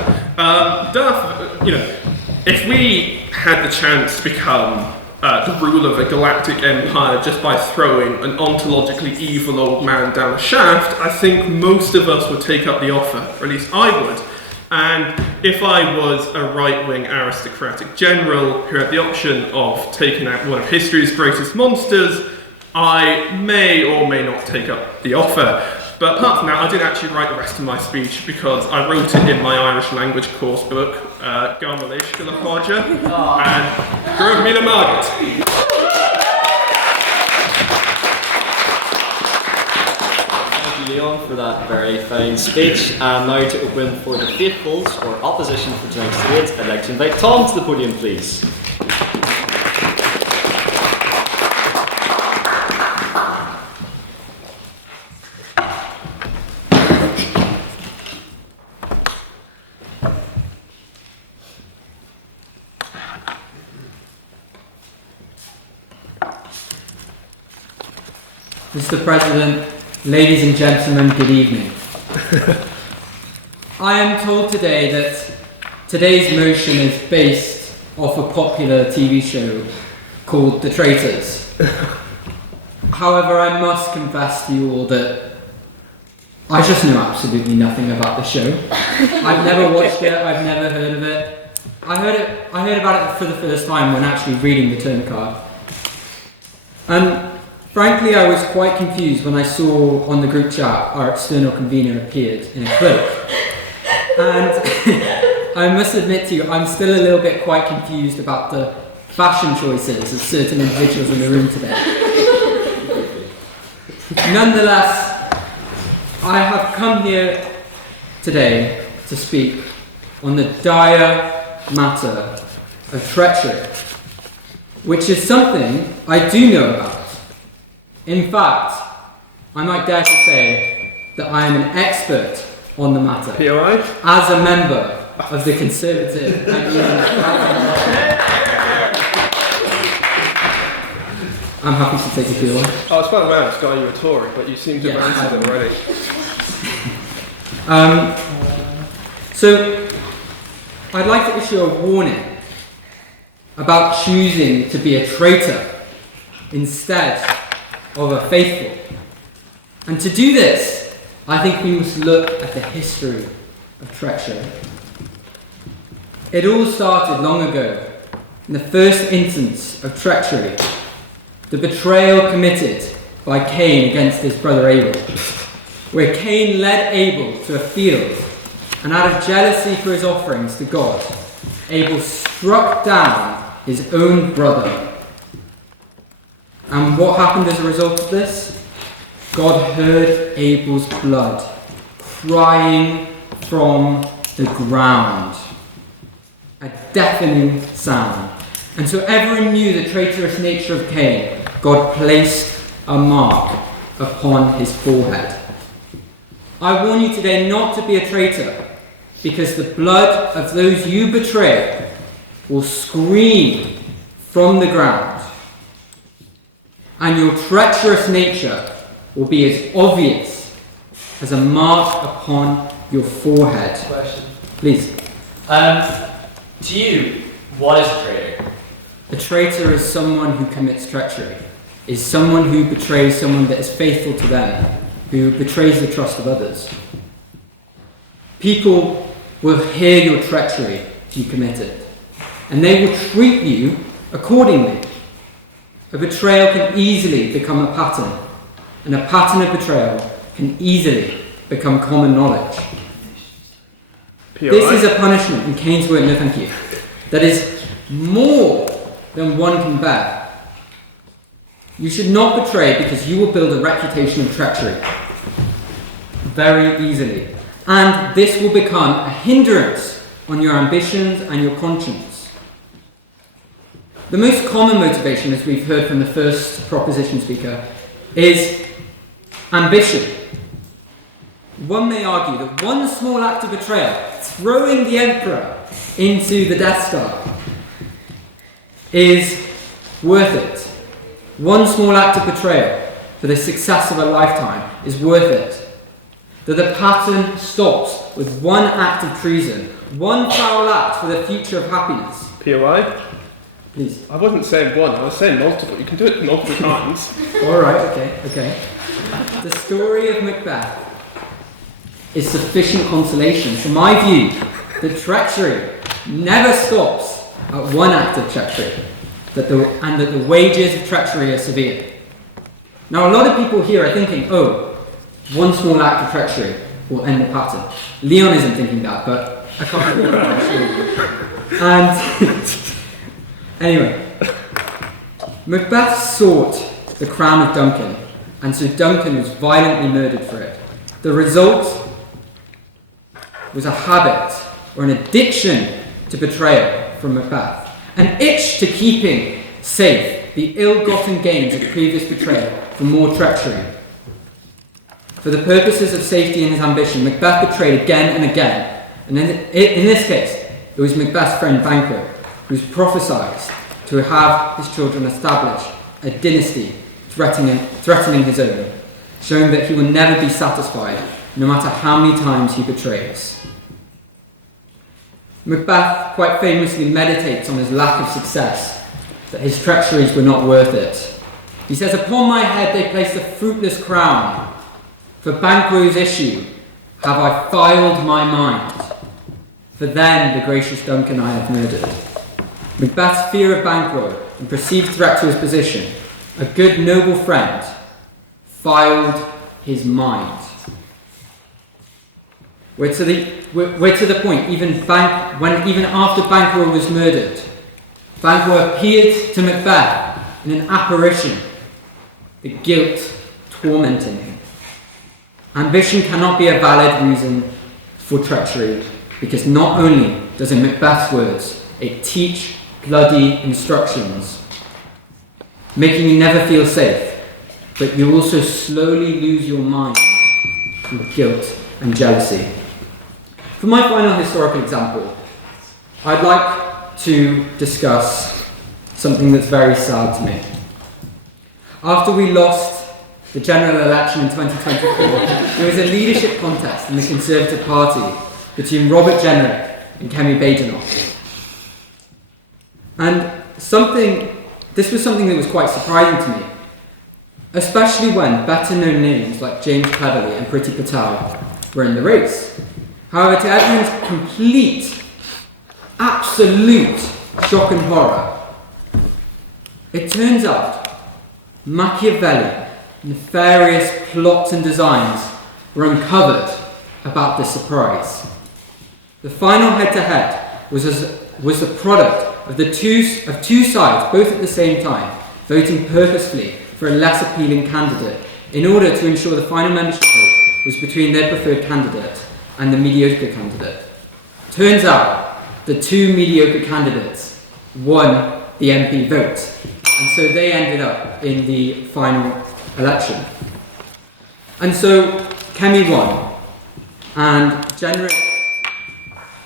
If we had the chance to become the ruler of a galactic empire just by throwing an ontologically evil old man down a shaft, I think most of us would take up the offer, or at least I would. And if I was a right-wing aristocratic general who had the option of taking out one of history's greatest monsters, I may or may not take up the offer. But apart from that, I didn't actually write the rest of my speech because I wrote it in my Irish language course book, Gan Malaysia La Podja, and Grove Mila Margaret. Leon, for that very fine speech. And now to open for the faithfuls or opposition for tonight's debate, I'd like to invite Tom to the podium, please. Mr. President, ladies and gentlemen, good evening. I am told today that today's motion is based off a popular TV show called The Traitors. However, I must confess to you all that I just know absolutely nothing about the show. I've never watched it, I've never heard of it. I heard about it for the first time when actually reading the turn card. And frankly, I was quite confused when I saw on the group chat our external convener appeared in a cloak. And I must admit to you, I'm still a little bit quite confused about the fashion choices of certain individuals in the room today. Nonetheless, I have come here today to speak on the dire matter of treachery, which is something I do know about. In fact, I might dare to say that I am an expert on the matter. POI? As a member of the Conservative and I'm happy to take a POI. I was quite aware of this guy you were Tory, but you seem to have answered it already. So, I'd like to issue a warning about choosing to be a traitor instead of a faithful. And to do this, I think we must look at the history of treachery. It all started long ago, in the first instance of treachery, the betrayal committed by Cain against his brother Abel, where Cain led Abel to a field, and out of jealousy for his offerings to God, Abel struck down his own brother. And what happened as a result of this? God heard Abel's blood crying from the ground, a deafening sound. And so everyone knew the traitorous nature of Cain. God placed a mark upon his forehead. I warn you today not to be a traitor, because the blood of those you betray will scream from the ground, and your treacherous nature will be as obvious as a mark upon your forehead. Question. Please. To you, what is a traitor? A traitor is someone who commits treachery, is someone who betrays someone that is faithful to them, who betrays the trust of others. People will hear your treachery if you commit it, and they will treat you accordingly. A betrayal can easily become a pattern, and a pattern of betrayal can easily become common knowledge. This is a punishment, in Cain's word, no thank you, that is more than one can bear. You should not betray because you will build a reputation of treachery very easily. And this will become a hindrance on your ambitions and your conscience. The most common motivation, as we've heard from the first proposition speaker, is ambition. One may argue that one small act of betrayal, throwing the Emperor into the Death Star, is worth it. One small act of betrayal for the success of a lifetime is worth it. That the pattern stops with one act of treason, one foul act for the future of happiness. POI? Please. I wasn't saying one, I was saying multiple. You can do it multiple times. Alright, okay. The story of Macbeth is sufficient consolation. From my view, that treachery never stops at one act of treachery, and that the wages of treachery are severe. Now, a lot of people here are thinking, oh, One small act of treachery will end the pattern. Leon isn't thinking that, but I can't remember what I'm sure. And anyway, Macbeth sought the crown of Duncan, and so Duncan was violently murdered for it. The result was a habit or an addiction to betrayal from Macbeth, an itch to keeping safe the ill-gotten gains of previous betrayal for more treachery. For the purposes of safety and his ambition, Macbeth betrayed again and again, and in this case, it was Macbeth's friend Banquo, who was prophesied to have his children establish a dynasty threatening his own, showing that he will never be satisfied, no matter how many times he betrays. Macbeth quite famously meditates on his lack of success, that his treacheries were not worth it. He says, "Upon my head they placed a fruitless crown. For Banquo's issue have I filed my mind. For then the gracious Duncan I have murdered." Macbeth's fear of Banquo and perceived threat to his position, a good noble friend, filed his mind. We're to the point, even after Banquo was murdered, Banquo appeared to Macbeth in an apparition, the guilt tormenting him. Ambition cannot be a valid reason for treachery, because not only does, in Macbeth's words, it teach bloody instructions, making you never feel safe, but you also slowly lose your mind through guilt and jealousy. For my final historical example, I'd like to discuss something that's very sad to me. After we lost the general election in 2024, there was a leadership contest in the Conservative Party between Robert Jenrick and Kemi Badenoch. And this was something that was quite surprising to me, especially when better known names like James Cleverly and Priti Patel were in the race. However, to everyone's complete, absolute shock and horror, it turns out Machiavelli nefarious plots and designs were uncovered about this surprise. The final head-to-head was the product of two sides, both at the same time, voting purposefully for a less appealing candidate in order to ensure the final membership vote was between their preferred candidate and the mediocre candidate. Turns out the two mediocre candidates won the MP vote, and so they ended up in the final election. And so Kemi won, and Jenrick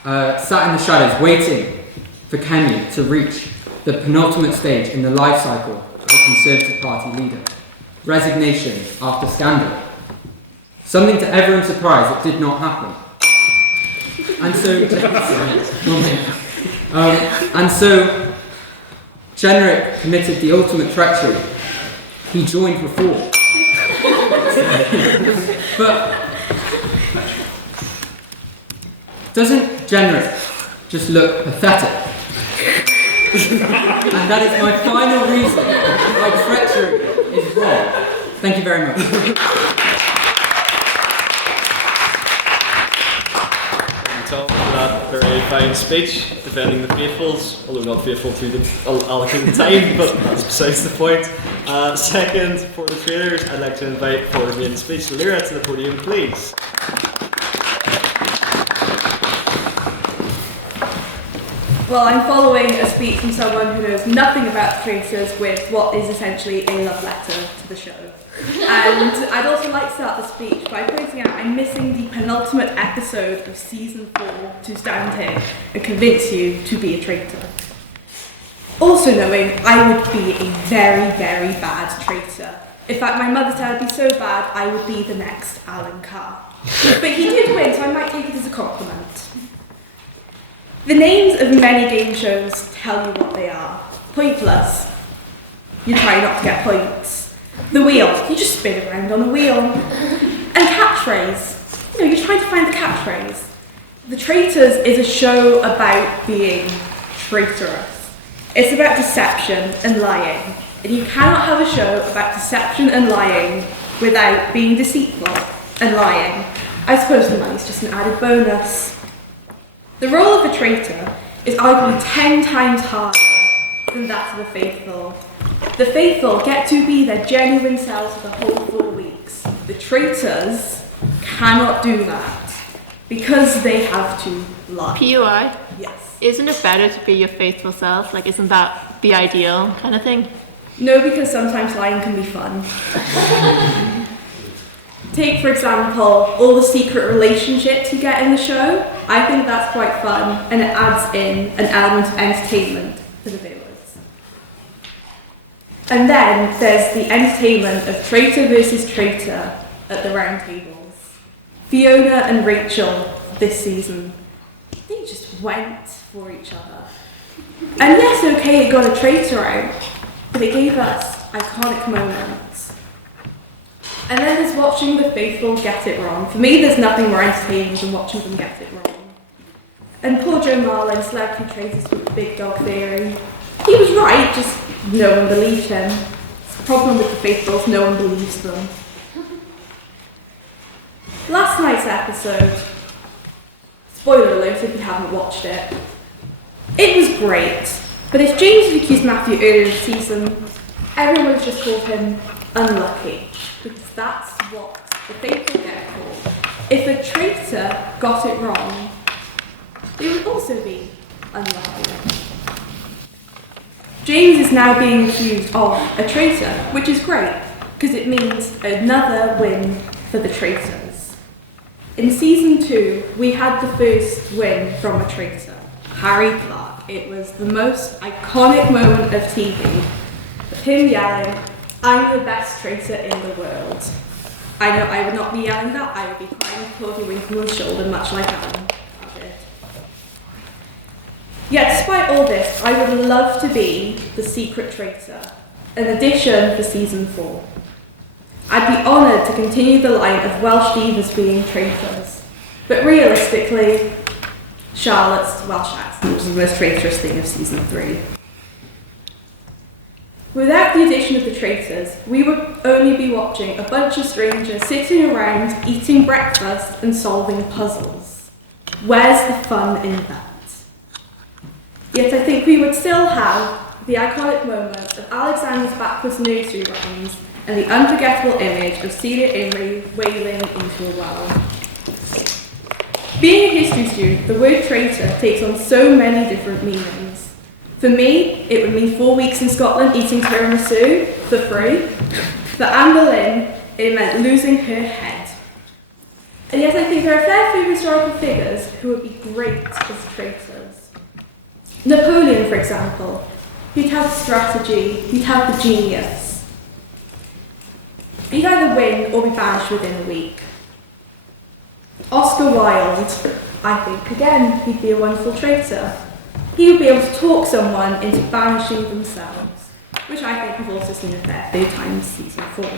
sat in the shadows waiting for Kemi to reach the penultimate stage in the life cycle of a Conservative Party leader, resignation after scandal. Something to everyone's surprise, it did not happen. And so Jenrick committed the ultimate treachery. He joined Reform. But doesn't Jenrick just look pathetic? And that is my final reason why treachery is wrong. Thank you very much. For that very fine speech defending the faithfuls, although not faithful to the allocated time, but that's besides the point. Second, for the traitors, I'd like to invite for the main speech Lyra to the podium, please. Well, I'm following a speech from someone who knows nothing about traitors with what is essentially a love letter to the show. And I'd also like to start the speech by pointing out I'm missing the penultimate episode of season 4 to stand here and convince you to be a traitor. Also knowing I would be a very, very bad traitor. In fact, my mother said I'd be so bad I would be the next Alan Carr. But he did win, so I might take it as a compliment. The names of many game shows tell you what they are. Pointless. You try not to get points. The wheel. You just spin around on a wheel. And catchphrase. You're trying to find the catchphrase. The Traitors is a show about being traitorous. It's about deception and lying. And you cannot have a show about deception and lying without being deceitful and lying. I suppose the money's just an added bonus. The role of a traitor is arguably 10 times harder than that of the faithful. The faithful get to be their genuine selves for the whole 4 weeks. The traitors cannot do that because they have to lie. PUI? Yes. Isn't it better to be your faithful self? Like, isn't that the ideal kind of thing? No, because sometimes lying can be fun. Take, for example, all the secret relationships you get in the show. I think that's quite fun, and it adds in an element of entertainment for the viewers. And then there's the entertainment of traitor versus traitor at the round tables. Fiona and Rachel this season, they just went for each other. And yes, okay, it got a traitor out, but it gave us iconic moments. And then there's watching the faithful get it wrong. For me, there's nothing more entertaining than watching them get it wrong. And poor Joe Marlin, celebrity traitors with the big dog theory. He was right, just no one believed him. It's the problem with the faithfuls, no one believes them. Last night's episode, spoiler alert if you haven't watched it, it was great. But if James had accused Matthew earlier in the season, everyone would have just called him unlucky. Because that's what the faithful get called. If a traitor got it wrong, they would also be unlucky. James is now being accused of a traitor, which is great, because it means another win for the traitors. In season 2, we had the first win from a traitor, Harry Clark. It was the most iconic moment of TV, of him yelling, "I'm the best traitor in the world." I know I would not be yelling that, I would be crying with Claudia Winkleman's shoulder, much like Alan did. Yet despite all this, I would love to be the secret traitor, an addition for season 4. I'd be honoured to continue the line of Welsh divas being traitors, but realistically, Charlotte's Welsh accent was the most traitorous thing of season 3. Without the addition of the traitors, we would only be watching a bunch of strangers sitting around, eating breakfast and solving puzzles. Where's the fun in that? Yet I think we would still have the iconic moment of Alexander's backwards nursery rhymes and the unforgettable image of Celia Imrie wailing into a well. Being a history student, the word traitor takes on so many different meanings. For me, it would mean 4 weeks in Scotland eating tiramisu for free. For Anne Boleyn, it meant losing her head. And yet I think there are a fair few historical figures who would be great as traitors. Napoleon, for example, he'd have the strategy, he'd have the genius. He'd either win or be banished within a week. Oscar Wilde, I think, again, he'd be a wonderful traitor. He would be able to talk someone into banishing themselves, which I think we've also seen a fair few times season 4.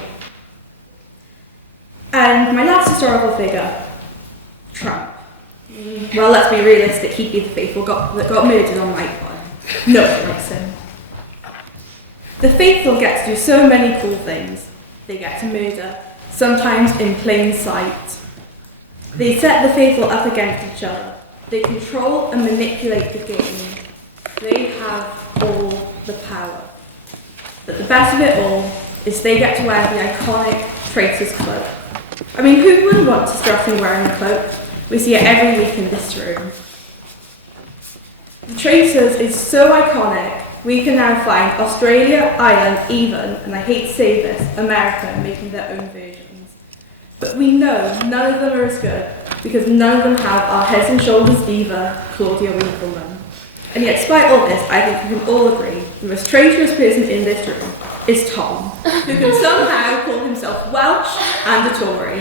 And my last historical figure, Trump. Well, let's be realistic, he'd be the faithful that got murdered on night 1. No one likes him. The faithful get to do so many cool things. They get to murder, sometimes in plain sight. They set the faithful up against each other. They control and manipulate the game. They have all the power. But the best of it all is they get to wear the iconic traitor's cloak. I mean, who wouldn't want to strut in wearing a cloak? We see it every week in this room. The traitors is so iconic, we can now find Australia, Ireland, even, and I hate to say this, America making their own versions. But we know none of them are as good, because none of them have our heads and shoulders diva, Claudia Winkleman. And yet, despite all this, I think we can all agree the most traitorous person in this room is Tom, who can somehow call himself Welsh and a Tory.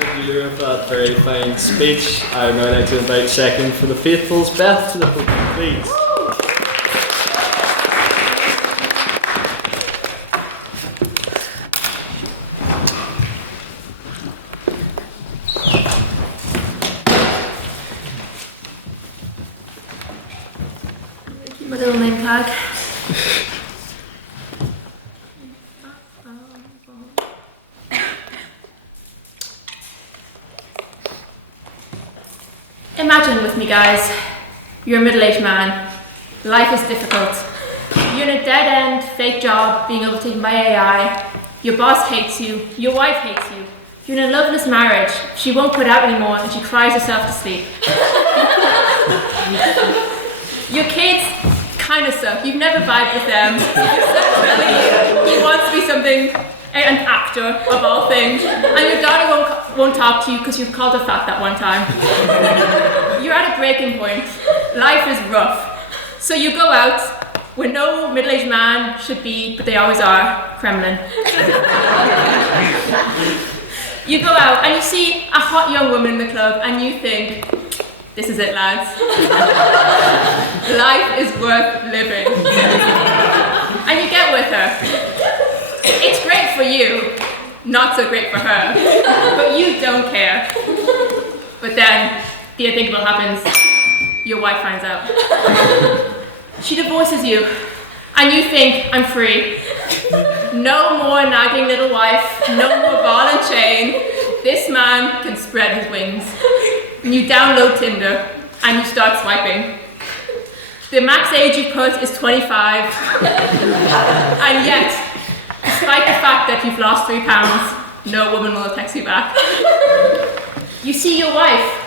Thank you, Lyra, for that very fine speech. I would now like to invite second for the faithfuls, Beth, to the podium, please. little name tag. Imagine with me, guys, you're a middle-aged man. Life is difficult. You're in a dead-end, fake job, being overtaken by AI. Your boss hates you. Your wife hates you. You're in a loveless marriage. She won't put out anymore, and she cries herself to sleep. Your kids kind of suck. You've never vibed with them. Your son Kelly, he wants to be something, an actor of all things, and your daughter won't talk to you because you've called her fat that one time. You're at a breaking point. Life is rough. So you go out where no middle-aged man should be, but they always are, Kremlin. You go out and you see a hot young woman in the club and you think, this is it, lads. Life is worth living. And you get with her. It's great for you, not so great for her, but you don't care. But then the unthinkable happens. Your wife finds out. She divorces you, and you think, I'm free. No more nagging little wife, no more ball and chain. This man can spread his wings. And you download Tinder, and you start swiping. The max age you put is 25. And yet, despite the fact that you've lost 3 pounds, no woman will text you back. You see your wife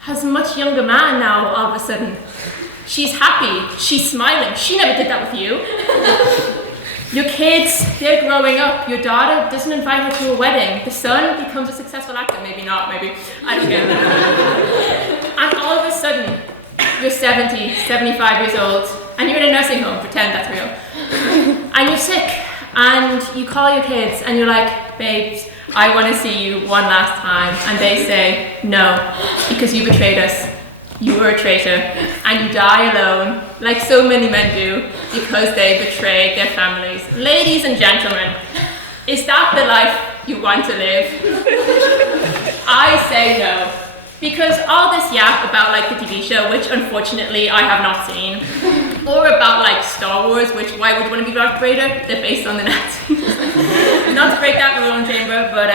has a much younger man now all of a sudden. She's happy, she's smiling. She never did that with you. Your kids, they're growing up. Your daughter doesn't invite her to a wedding. The son becomes a successful actor. Maybe not, maybe. I don't care. And all of a sudden, you're 70, 75 years old, and you're in a nursing home. Pretend that's real. And you're sick, and you call your kids, and you're like, babes, I want to see you one last time. And they say, no, because you betrayed us. You were a traitor, and you die alone, like so many men do, because they betrayed their families. Ladies and gentlemen, is that the life you want to live? I say no, because all this yap about like the TV show, which unfortunately I have not seen, or about like Star Wars, which why would you want to be Darth Vader? They're based on the Nazis. Not to break that rule in chamber, but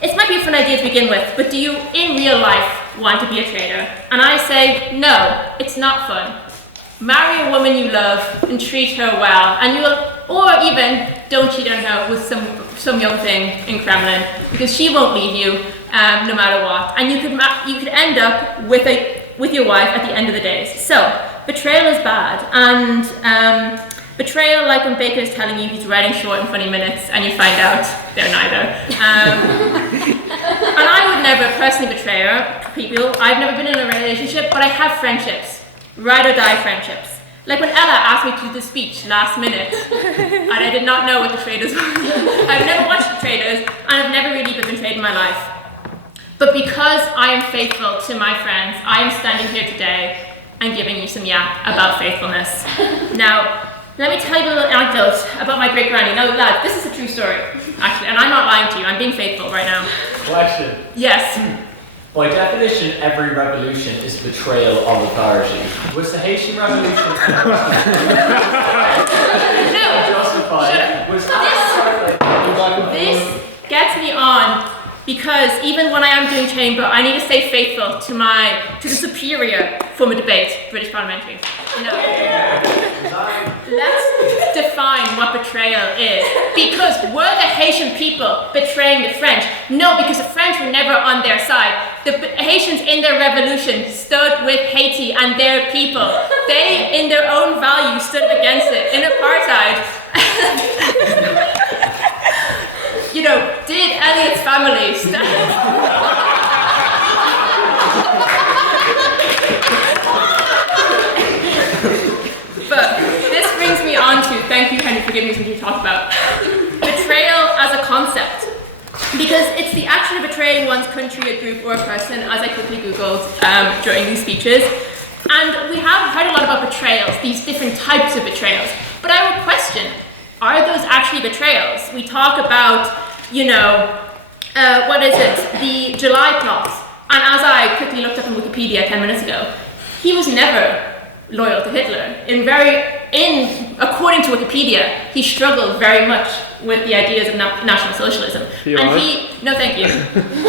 it might be a fun idea to begin with, but do you, in real life, want to be a traitor? And I say, no, it's not fun. Marry a woman you love and treat her well, and you will, or even don't cheat on her with some young thing in Kremlin, because she won't leave you no matter what, and you could end up with your wife at the end of the days. So betrayal is bad, and betrayal, like when Baker is telling you he's writing short and funny minutes, and you find out they're neither. And I would never personally betray people. I've never been in a relationship, but I have friendships, ride or die friendships. Like when Ella asked me to do the speech last minute, and I did not know what the Traitors were. I've never watched the Traitors, and I've never really been betrayed in my life. But because I am faithful to my friends, I am standing here today and giving you some yap about faithfulness. Now, let me tell you a little anecdote about my great-granny. Now, lad, this is a true story, actually, and I'm not lying to you. I'm being faithful right now. Question. Yes. By definition, every revolution is betrayal of authority. Was the Haitian Revolution justified? This gets me on because even when I am doing chamber, I need to stay faithful to the superior form of debate, British parliamentary. Let's define what betrayal is. Because were the Haitian people betraying the French? No, because the French were never on their side. The Haitians in their revolution stood with Haiti and their people. They, in their own value, stood against it. In apartheid, did Elliot's family stand? But this brings me on to, thank you Henry for giving me something to talk about, betrayal as a concept. Because it's the action of betraying one's country, a group, or a person, as I quickly Googled during these speeches. And we have heard a lot about betrayals, these different types of betrayals. But I would question, are those actually betrayals? We talk about, the July plots. And as I quickly looked up on Wikipedia 10 minutes ago, he was never loyal to Hitler. According to Wikipedia, he struggled very much with the ideas of National Socialism. No, thank you.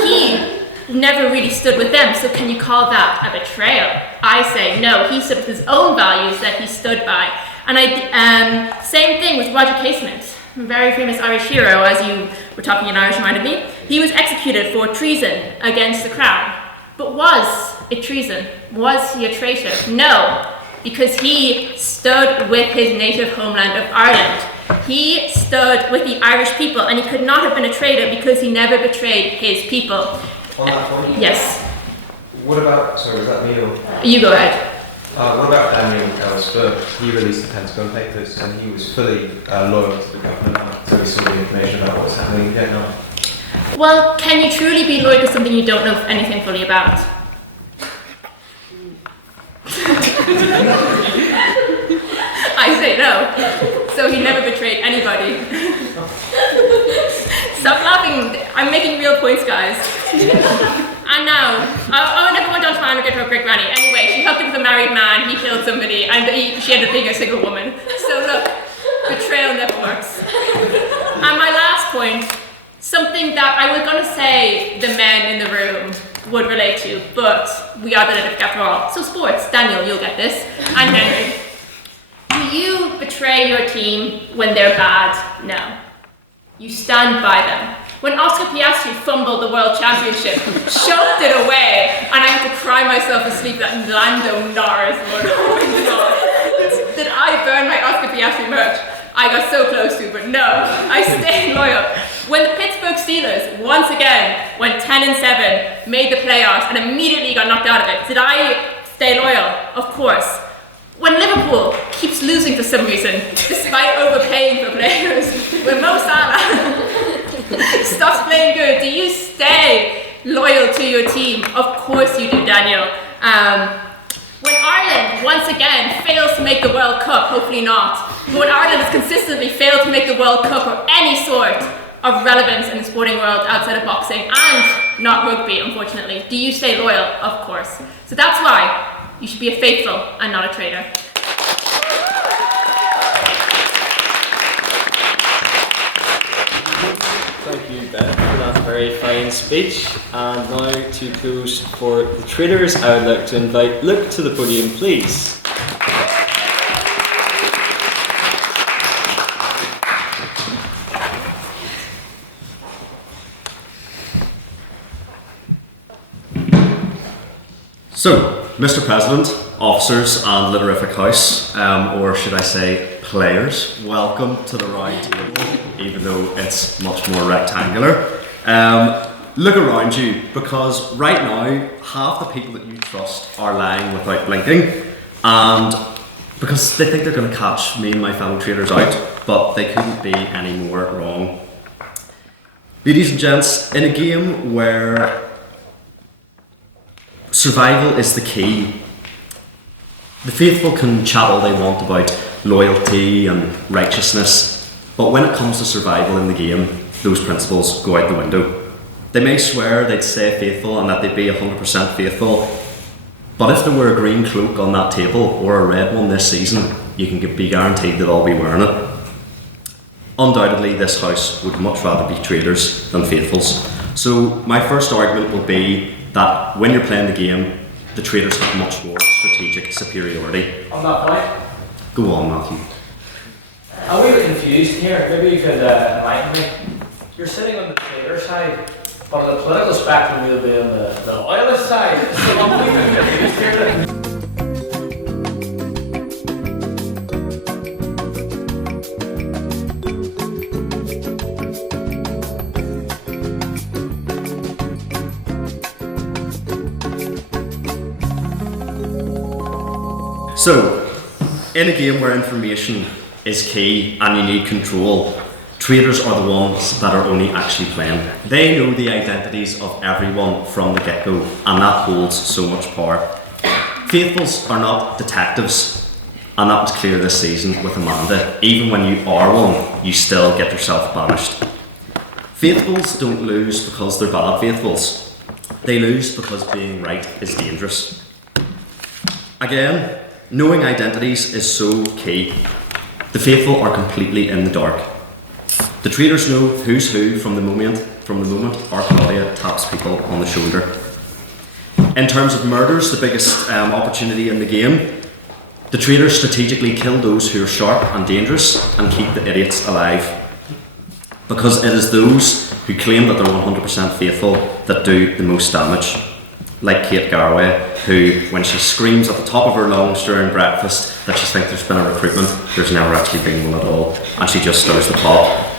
He never really stood with them, so can you call that a betrayal? I say no, he stood with his own values that he stood by. And same thing with Roger Casement, a very famous Irish hero, as you were talking in Irish reminded me. He was executed for treason against the crown. But was it treason? Was he a traitor? No, because he stood with his native homeland of Ireland. He stood with the Irish people, and he could not have been a traitor because he never betrayed his people. On that point? Yes. What about, sorry, was that Neil? You go ahead. What about Daniel Ellsberg? He released the Pentagon Papers and he was fully loyal to the government, so he saw the information about what's happening in Vietnam. Well, can you truly be loyal to something you don't know anything fully about? I say no. So he never betrayed anybody. Stop laughing. I'm making real points, guys. And now, I never went on to marry her great granny. Anyway, she hooked up with a married man, he killed somebody, and she ended up being a single woman. So look, betrayal never works. And my last point, something that I was going to say the men in the room would relate to, but we are the Olympic after all. So sports, Daniel, you'll get this. And Henry, do you betray your team when they're bad? No. You stand by them. When Oscar Piastri fumbled the World Championship, shoved it away, and I had to cry myself asleep that Lando Norris won. Did I burn my Oscar Piastri merch? I got so close to, but no, I stayed loyal. When the Pittsburgh Steelers, once again, went 10-7, made the playoffs, and immediately got knocked out of it, did I stay loyal? Of course. When Liverpool keeps losing for some reason, despite overpaying for players, when Mo Salah stops playing good, do you stay loyal to your team? Of course you do, Daniel. When Ireland, once again, fails to make the World Cup, hopefully not, but when Ireland has consistently failed to make the World Cup or any sort of relevance in the sporting world outside of boxing, and not rugby, unfortunately, do you stay loyal? Of course. So that's why you should be a faithful and not a traitor. Thank you, Beth, for that very fine speech. And now to close for the traitors, I would like to invite Luke to the podium, please. So, Mr. President, officers and Litterific House, or should I say players, welcome to the round table, even though it's much more rectangular. Look around you, because right now, half the people that you trust are lying without blinking, and because they think they're going to catch me and my fellow traitors out, but they couldn't be any more wrong. Ladies and gents, in a game where survival is the key, the faithful can chat all they want about loyalty and righteousness, but when it comes to survival in the game, those principles go out the window. They may swear they'd stay faithful and that they'd be 100% faithful, but if there were a green cloak on that table or a red one this season, you can be guaranteed that I'll be wearing it. Undoubtedly, this house would much rather be traitors than faithfuls. So my first argument will be that when you're playing the game, the traitors have much more strategic superiority. On that point, Go on, Matthew. I'm a wee bit confused here. Maybe you could enlighten me. You're sitting on the traitor side, but on the political spectrum, you'll be on the loyalist side. So I'm a wee bit confused here. So, in a game where information is key and you need control, traitors are the ones that are only actually playing. They know the identities of everyone from the get-go, and that holds so much power. Faithfuls are not detectives, and that was clear this season with Amanda. Even when you are one, you still get yourself banished. Faithfuls don't lose because they're bad faithfuls. They lose because being right is dangerous. Again, Knowing identities is so key. The faithful are completely in the dark. The traitors know who's who from the moment our Claudia taps people on the shoulder. In terms of murders, the biggest opportunity in the game, the traitors strategically kill those who are sharp and dangerous and keep the idiots alive. Because it is those who claim that they're 100% faithful that do the most damage. Like Kate Garway, who, when she screams at the top of her lungs during breakfast that she thinks there's been a recruitment, there's never actually been one at all, and she just stirs the pot.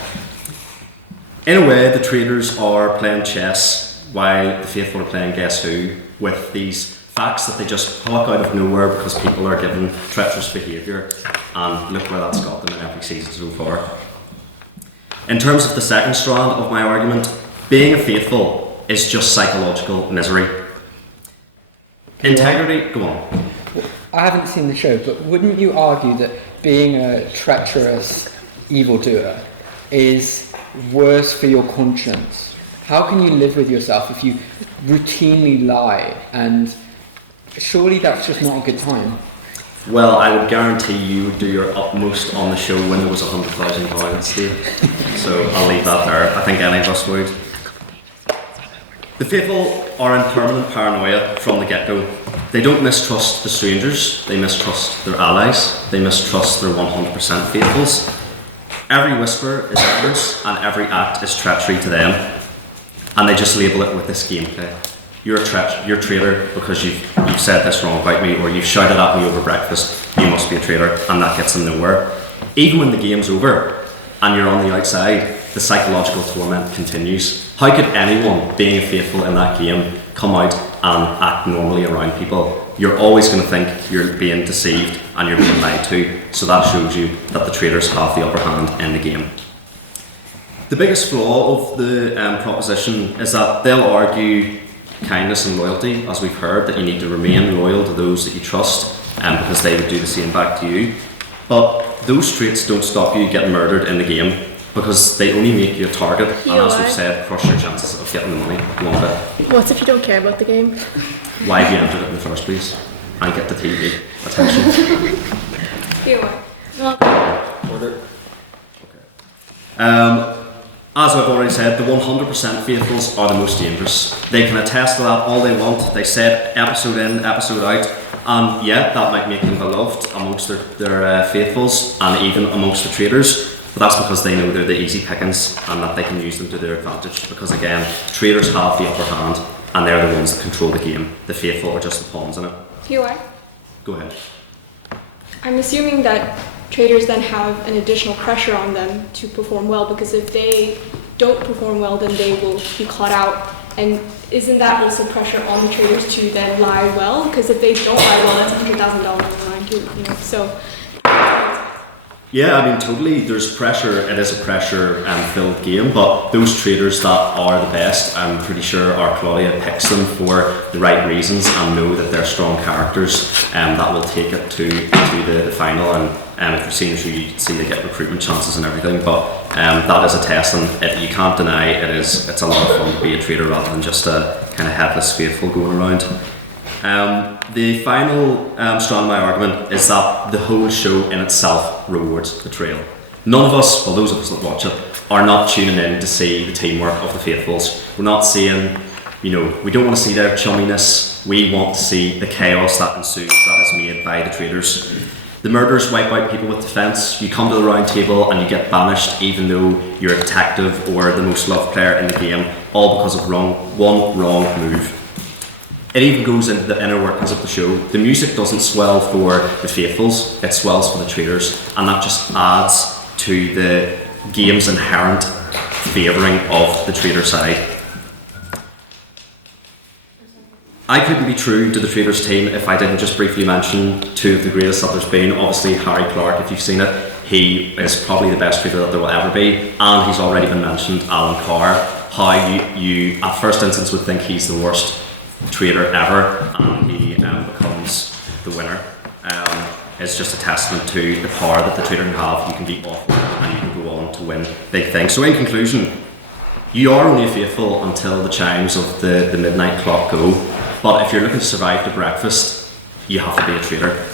In a way, the traitors are playing chess while the faithful are playing Guess Who, with these facts that they just pluck out of nowhere because people are given treacherous behaviour, and look where that's got them in every season so far. In terms of the second strand of my argument, being a faithful is just psychological misery. Integrity, go on. I haven't seen the show, but wouldn't you argue that being a treacherous evildoer is worse for your conscience? How can you live with yourself if you routinely lie? And surely that's just not a good time. Well, I would guarantee you would do your utmost on the show when there was £100,000 at stake. So I'll leave that there. I think any of us would. The faithful are in permanent paranoia from the get-go. They don't mistrust the strangers, they mistrust their allies, they mistrust their 100% faithfuls. Every whisper is evidence and every act is treachery to them. And they just label it with this gameplay. You're a traitor because you've said this wrong about me, or you've shouted at me over breakfast, you must be a traitor, and that gets them nowhere. Even when the game's over and you're on the outside, the psychological torment continues. How could anyone being faithful in that game come out and act normally around people? You're always going to think you're being deceived and you're being lied to, so that shows you that the traitors have the upper hand in the game. The biggest flaw of the proposition is that they'll argue kindness and loyalty, as we've heard, that you need to remain loyal to those that you trust, because they would do the same back to you. But those traits don't stop you getting murdered in the game, because they only make you a target, and as we've said, crush your chances of getting the money. Go on, Beth. What if you don't care about the game? Why have you entered it in the first place? And get the TV attention. You are. Order. As I've already said, the 100% faithfuls are the most dangerous. They can attest to that all they want. They said episode in, episode out, and yeah, that might make them beloved amongst their faithfuls and even amongst the traitors, but that's because they know they're the easy pickings and that they can use them to their advantage, because again, traitors have the upper hand and they're the ones that control the game. The faithful are just the pawns in it. You are. Go ahead. I'm assuming that traders then have an additional pressure on them to perform well, because if they don't perform well, then they will be caught out. And isn't that also pressure on the traders to then lie well? Because if they don't lie well, that's $100,000 on the line too. You know? So. Yeah, I mean, totally. There's pressure. It is a pressure-filled game, but those traders that are the best, I'm pretty sure our Claudia picks them for the right reasons and know that they're strong characters that will take it to the final. And if you've seen the show, you can see they get recruitment chances and everything. But that is a test, and you can't deny it's a lot of fun to be a trader rather than just a kind of headless faithful going around. The final strand of my argument is that the whole show in itself rewards betrayal. None of us, well, those of us that watch it, are not tuning in to see the teamwork of the faithfuls. We're not seeing, we don't want to see their chumminess. We want to see the chaos that ensues that is made by the traitors. The murderers wipe out people with defence. You come to the round table and you get banished even though you're a detective or the most loved player in the game, all because of one wrong move. It even goes into the inner workings of the show. The music doesn't swell for the faithfuls, it swells for the traitors, and that just adds to the game's inherent favouring of the traitor side. I couldn't be true to the traitors team if I didn't just briefly mention two of the greatest that there's been. Obviously Harry Clark, if you've seen it, he is probably the best traitor that there will ever be, and he's already been mentioned, Alan Carr. How you at first instance would think he's the worst traitor ever, and he becomes the winner. It's just a testament to the power that the traitor can have. You can be awful and you can go on to win big things. So in conclusion, you are only faithful until the chimes of the midnight clock go, but if you're looking to survive to breakfast, you have to be a traitor.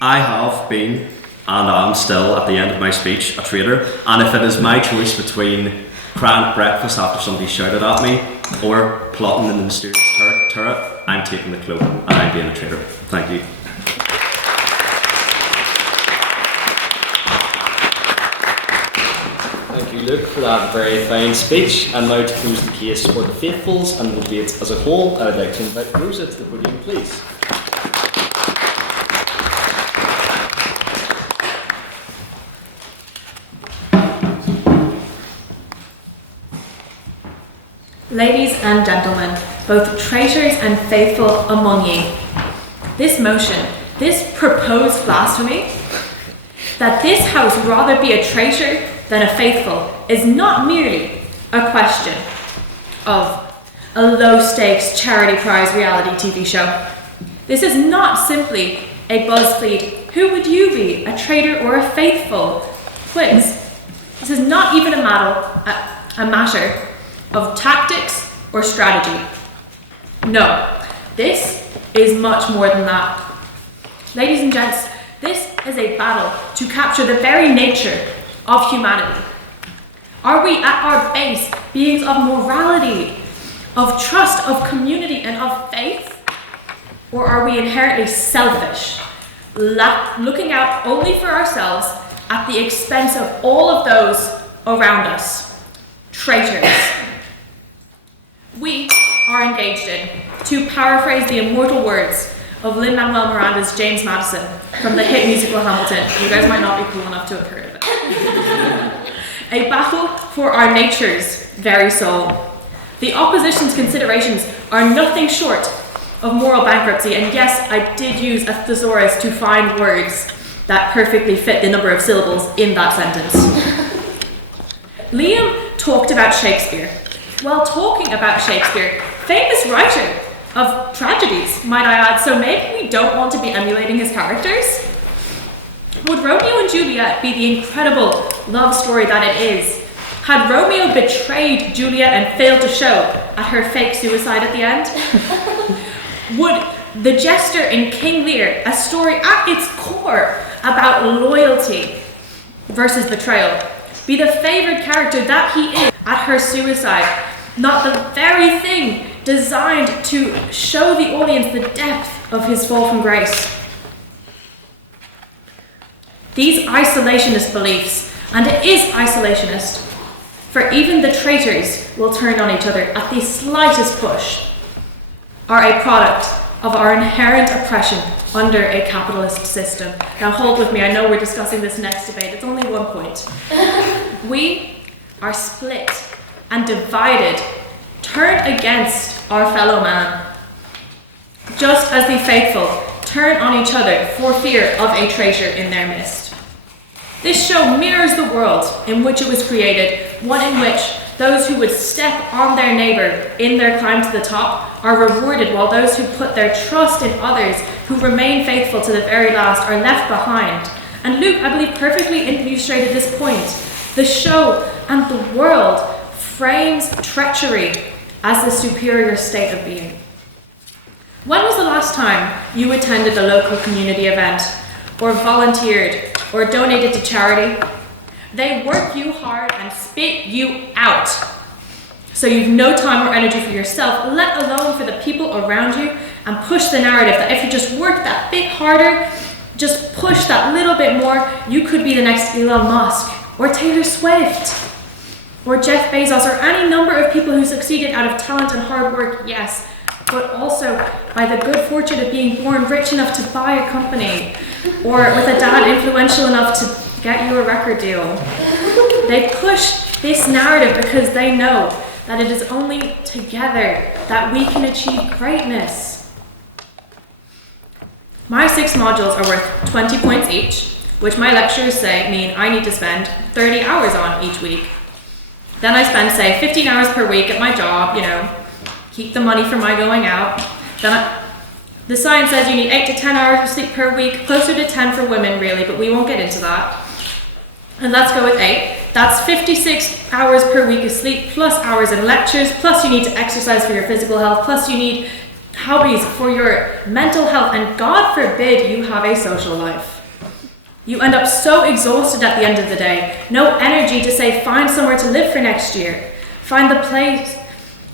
I have been, and am still, at the end of my speech, a traitor, and if it is my choice between crying at breakfast after somebody shouted at me, or plotting in the mysterious turret, I'm taking the cloak, and I'm being a traitor. Thank you. Thank you, Luke, for that very fine speech. And now to close the case for the faithfuls and the debate as a whole, I would like to invite Rosa to the podium, please. Ladies and gentlemen, both traitors and faithful among ye, this motion, this proposed blasphemy, that this house rather be a traitor than a faithful, is not merely a question of a low-stakes charity prize reality TV show. This is not simply a BuzzFeed, who would you be, a traitor or a faithful quiz. This is not even a matter of tactics or strategy. No, this is much more than that. Ladies and gents, this is a battle to capture the very nature of humanity. Are we at our base beings of morality, of trust, of community, and of faith? Or are we inherently selfish, looking out only for ourselves at the expense of all of those around us? Traitors. We are engaged in, to paraphrase the immortal words of Lin-Manuel Miranda's James Madison from the hit musical Hamilton. You guys might not be cool enough to have heard of it. A battle for our nature's very soul. The opposition's considerations are nothing short of moral bankruptcy, and yes, I did use a thesaurus to find words that perfectly fit the number of syllables in that sentence. Liam talked about Shakespeare. While talking about Shakespeare, famous writer of tragedies, might I add, so maybe we don't want to be emulating his characters? Would Romeo and Juliet be the incredible love story that it is? Had Romeo betrayed Juliet and failed to show at her fake suicide at the end? Would The Jester in King Lear, a story at its core about loyalty versus betrayal, be the favoured character that he is at her suicide, not the very thing designed to show the audience the depth of his fall from grace? These isolationist beliefs, and it is isolationist, for even the traitors will turn on each other at the slightest push, are a product of our inherent oppression under a capitalist system. Now hold with me, I know we're discussing this next debate, it's only one point. We are split and divided, turned against our fellow man, just as the faithful turn on each other for fear of a traitor in their midst. This show mirrors the world in which it was created, one in which those who would step on their neighbour in their climb to the top are rewarded, while those who put their trust in others, who remain faithful to the very last, are left behind. And Luke, I believe, perfectly illustrated this point. The show and the world frames treachery as the superior state of being. When was the last time you attended a local community event, or volunteered, or donated to charity? They work you hard and spit you out. So you've no time or energy for yourself, let alone for the people around you, and push the narrative that if you just work that bit harder, just push that little bit more, you could be the next Elon Musk, or Taylor Swift, or Jeff Bezos, or any number of people who succeeded out of talent and hard work, yes, but also by the good fortune of being born rich enough to buy a company, or with a dad influential enough to get you a record deal. They push this narrative because they know that it is only together that we can achieve greatness. My 6 modules are worth 20 points each, which my lecturers say mean I need to spend 30 hours on each week. Then I spend, say, 15 hours per week at my job, keep the money for my going out. The science says you need 8 to 10 hours of sleep per week, closer to 10 for women really, but we won't get into that. And let's go with 8. That's 56 hours per week of sleep, plus hours in lectures, plus you need to exercise for your physical health, plus you need hobbies for your mental health, and God forbid you have a social life. You end up so exhausted at the end of the day, no energy to say find somewhere to live for next year, find the place,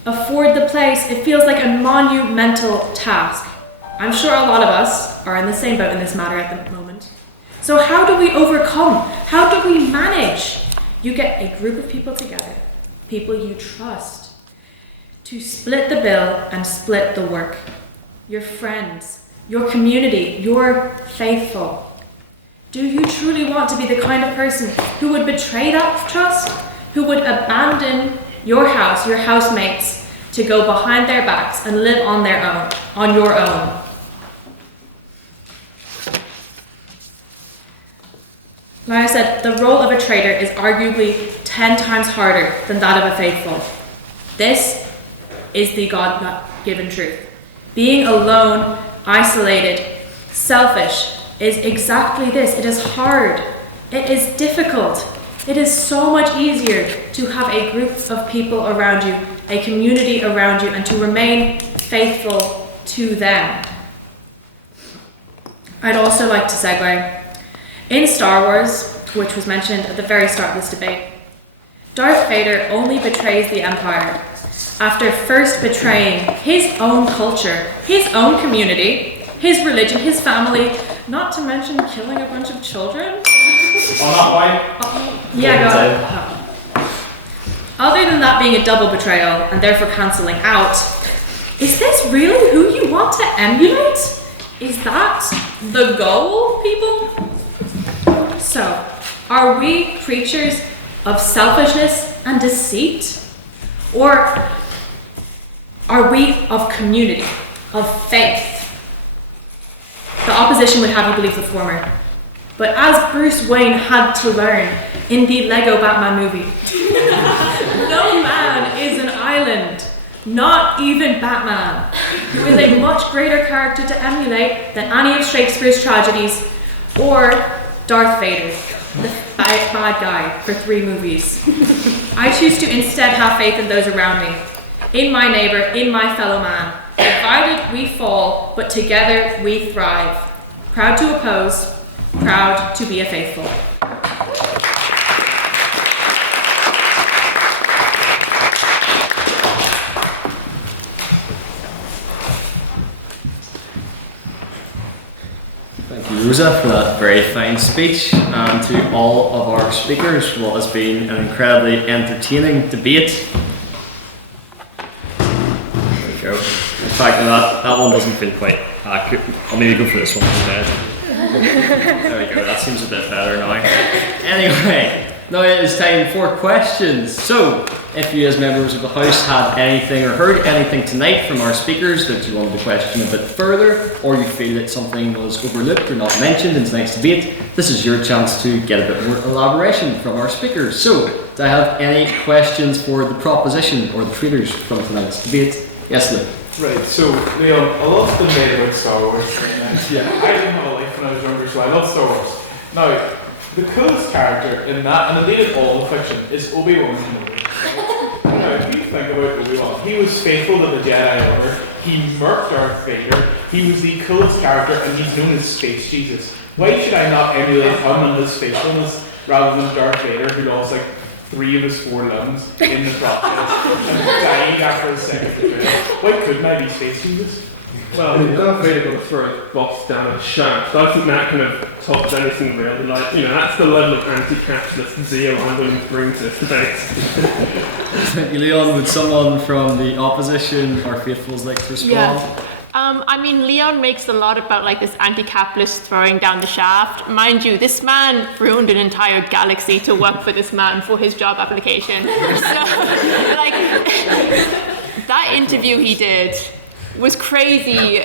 afford the place. It feels like a monumental task. I'm sure a lot of us are in the same boat in this matter at the moment. So how do we overcome? How do we manage? You get a group of people together, people you trust, to split the bill and split the work. Your friends, your community, your faithful. Do you truly want to be the kind of person who would betray that trust? Who would abandon your house, your housemates, to go behind their backs and live on their own, on your own? Like I said, the role of a traitor is arguably 10 times harder than that of a faithful. This is the God-given truth. Being alone, isolated, selfish is exactly this. It is hard. It is difficult. It is so much easier to have a group of people around you, a community around you, and to remain faithful to them. I'd also like to segue. In Star Wars, which was mentioned at the very start of this debate, Darth Vader only betrays the Empire after first betraying his own culture, his own community, his religion, his family, not to mention killing a bunch of children. Yeah, go on. Other than that being a double betrayal and therefore cancelling out, is this really who you want to emulate? Is that the goal, people? So, are we creatures of selfishness and deceit? Or are we of community, of faith? The opposition would have you believe the former. But as Bruce Wayne had to learn in the Lego Batman movie, no man is an island, not even Batman, who is a much greater character to emulate than any of Shakespeare's tragedies or Darth Vader, the bad guy for 3 movies. I choose to instead have faith in those around me, in my neighbour, in my fellow man. Divided we fall, but together we thrive. Proud to oppose, proud to be a faithful. Thank you, Rosa, for that very fine speech, and to all of our speakers, what has been an incredibly entertaining debate. There we go. In fact, that one doesn't feel quite accurate. I'll maybe go for this one instead. There we go, that seems a bit better now. Anyway, now it is time for questions. So, if you as members of the House had anything or heard anything tonight from our speakers that you wanted to question a bit further, or you feel that something was overlooked or not mentioned in tonight's debate, this is your chance to get a bit more elaboration from our speakers. So, do I have any questions for the proposition or the traitors from tonight's debate? Yes, Luke. Right, so Leon, a lot's been made about Star Wars. Yeah, I didn't have a life when I was younger, so I love Star Wars. Now, the coolest character in that, and indeed in all the fiction, is Obi-Wan Kenobi. Now, if you think about Obi-Wan, he was faithful to the Jedi Order, he murked Darth Vader, he was the coolest character, and he's known as Space Jesus. Why should I not emulate him and his faithfulness rather than Darth Vader, who lost like 3 of his 4 limbs in the process and died after his second betrayal? Why couldn't I be Space Jesus? Well, Darth Vader got to throw his boss down a shaft. I think that kind of tops anything really. Like, that's the level of anti-capitalist zeal I'm willing to bring to this debate. Thank you, Leon. Would someone from the opposition or faithfuls like to respond? Yeah. I mean, Leon makes a lot about like this anti-capitalist throwing down the shaft. Mind you, this man ruined an entire galaxy to work for this man for his job application. So, like, that interview he did was crazy,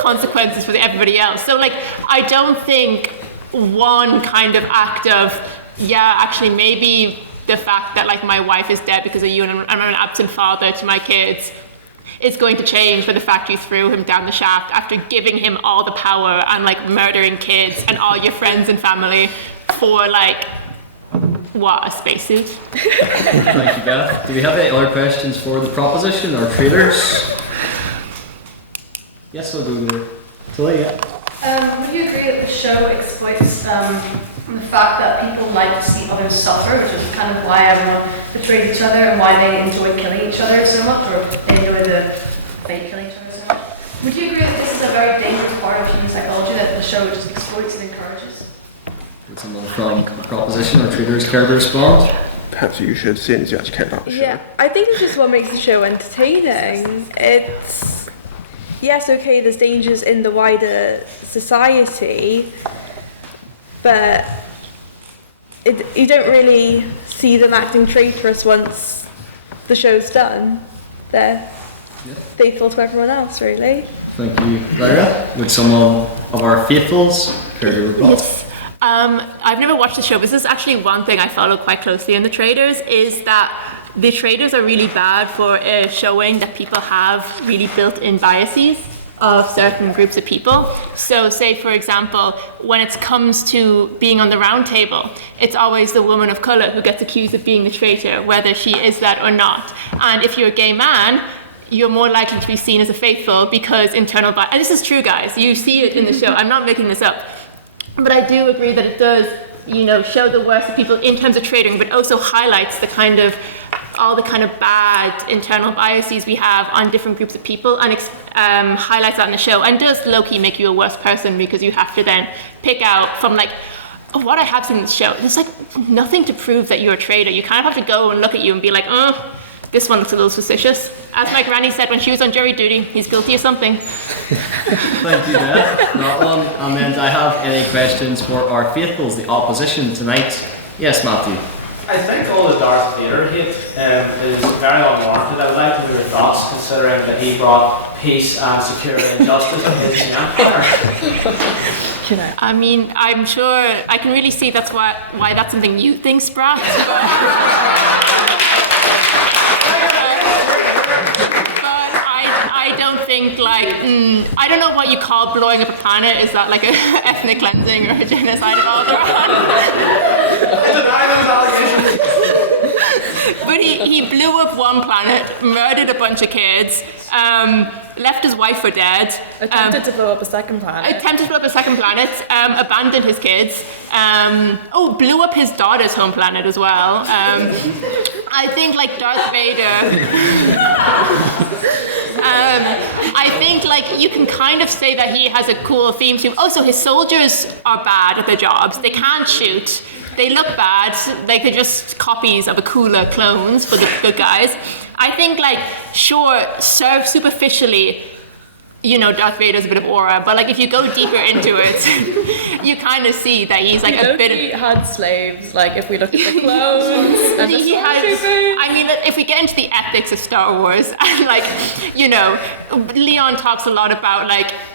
consequences for everybody else. So, like, I don't think one kind of act of, actually maybe the fact that, like, my wife is dead because of you and I'm an absent father to my kids is going to change for the fact you threw him down the shaft after giving him all the power and, like, murdering kids and all your friends and family for, like, what, a spacesuit? Thank you, Beth. Do we have any other questions for the proposition or traitors? Yes, we'll go there. Tilly, yeah. Would you agree that the show exploits the fact that people like to see others suffer, which is kind of why everyone betrays each other and why they enjoy killing each other so much, or they enjoy the fake killing each other so much? Would you agree that this is a very dangerous part of human psychology that the show just exploits and encourages? Would someone from Proposition or Traders care to respond? Perhaps you should, seeing as you actually care about the show. Yeah, I think it's just what makes the show entertaining. It's, yes, okay, there's dangers in the wider society, but you don't really see them acting traitorous once the show's done. They're faithful to everyone else, really. Thank you, Lyra. Would someone of our faithfuls care to reply? Yes. I've never watched the show, but this is actually one thing I follow quite closely in the Traitors, is that the Traitors are really bad for showing that people have really built-in biases of certain groups of people. So say, for example, when it comes to being on the round table, it's always the woman of colour who gets accused of being the traitor, whether she is that or not. And if you're a gay man, you're more likely to be seen as a faithful because internal bias. And this is true, guys. You see it in the show. I'm not making this up. But I do agree that it does, show the worst of people in terms of trading, but also highlights the kind of all the kind of bad internal biases we have on different groups of people, and highlights that in the show, and does low-key make you a worse person because you have to then pick out from what I have seen in the show. There's nothing to prove that you're a traitor. You kind of have to go and look at you and be like, this one looks a little suspicious. As my granny said when she was on jury duty, he's guilty of something. Thank you, Beth. That one. And then do I have any questions for our faithfuls, the opposition tonight? Yes, Matthew. I think all the Darth Vader hate is very unwarranted. I would like to hear your thoughts, considering that he brought peace and security and justice to his empire. I mean, I'm sure I can really see that's why that's something you think, Sprat. I don't think I don't know what you call blowing up a planet. Is that like an ethnic cleansing or a genocide of all But he blew up one planet, murdered a bunch of kids, left his wife for dead. Attempted to blow up a second planet. Abandoned his kids. Blew up his daughter's home planet as well. I think Darth Vader. I think you can kind of say that he has a cool theme to him. Also, his soldiers are bad at their jobs. They can't shoot. They look bad. They're just copies of a cooler clones for the good guys. I think serve superficially, Darth Vader's a bit of aura, but if you go deeper into it, you kind of see that he's a bit of... He had slaves, if we look at the clones and the stormtroopers. I mean, if we get into the ethics of Star Wars, and Leon talks a lot about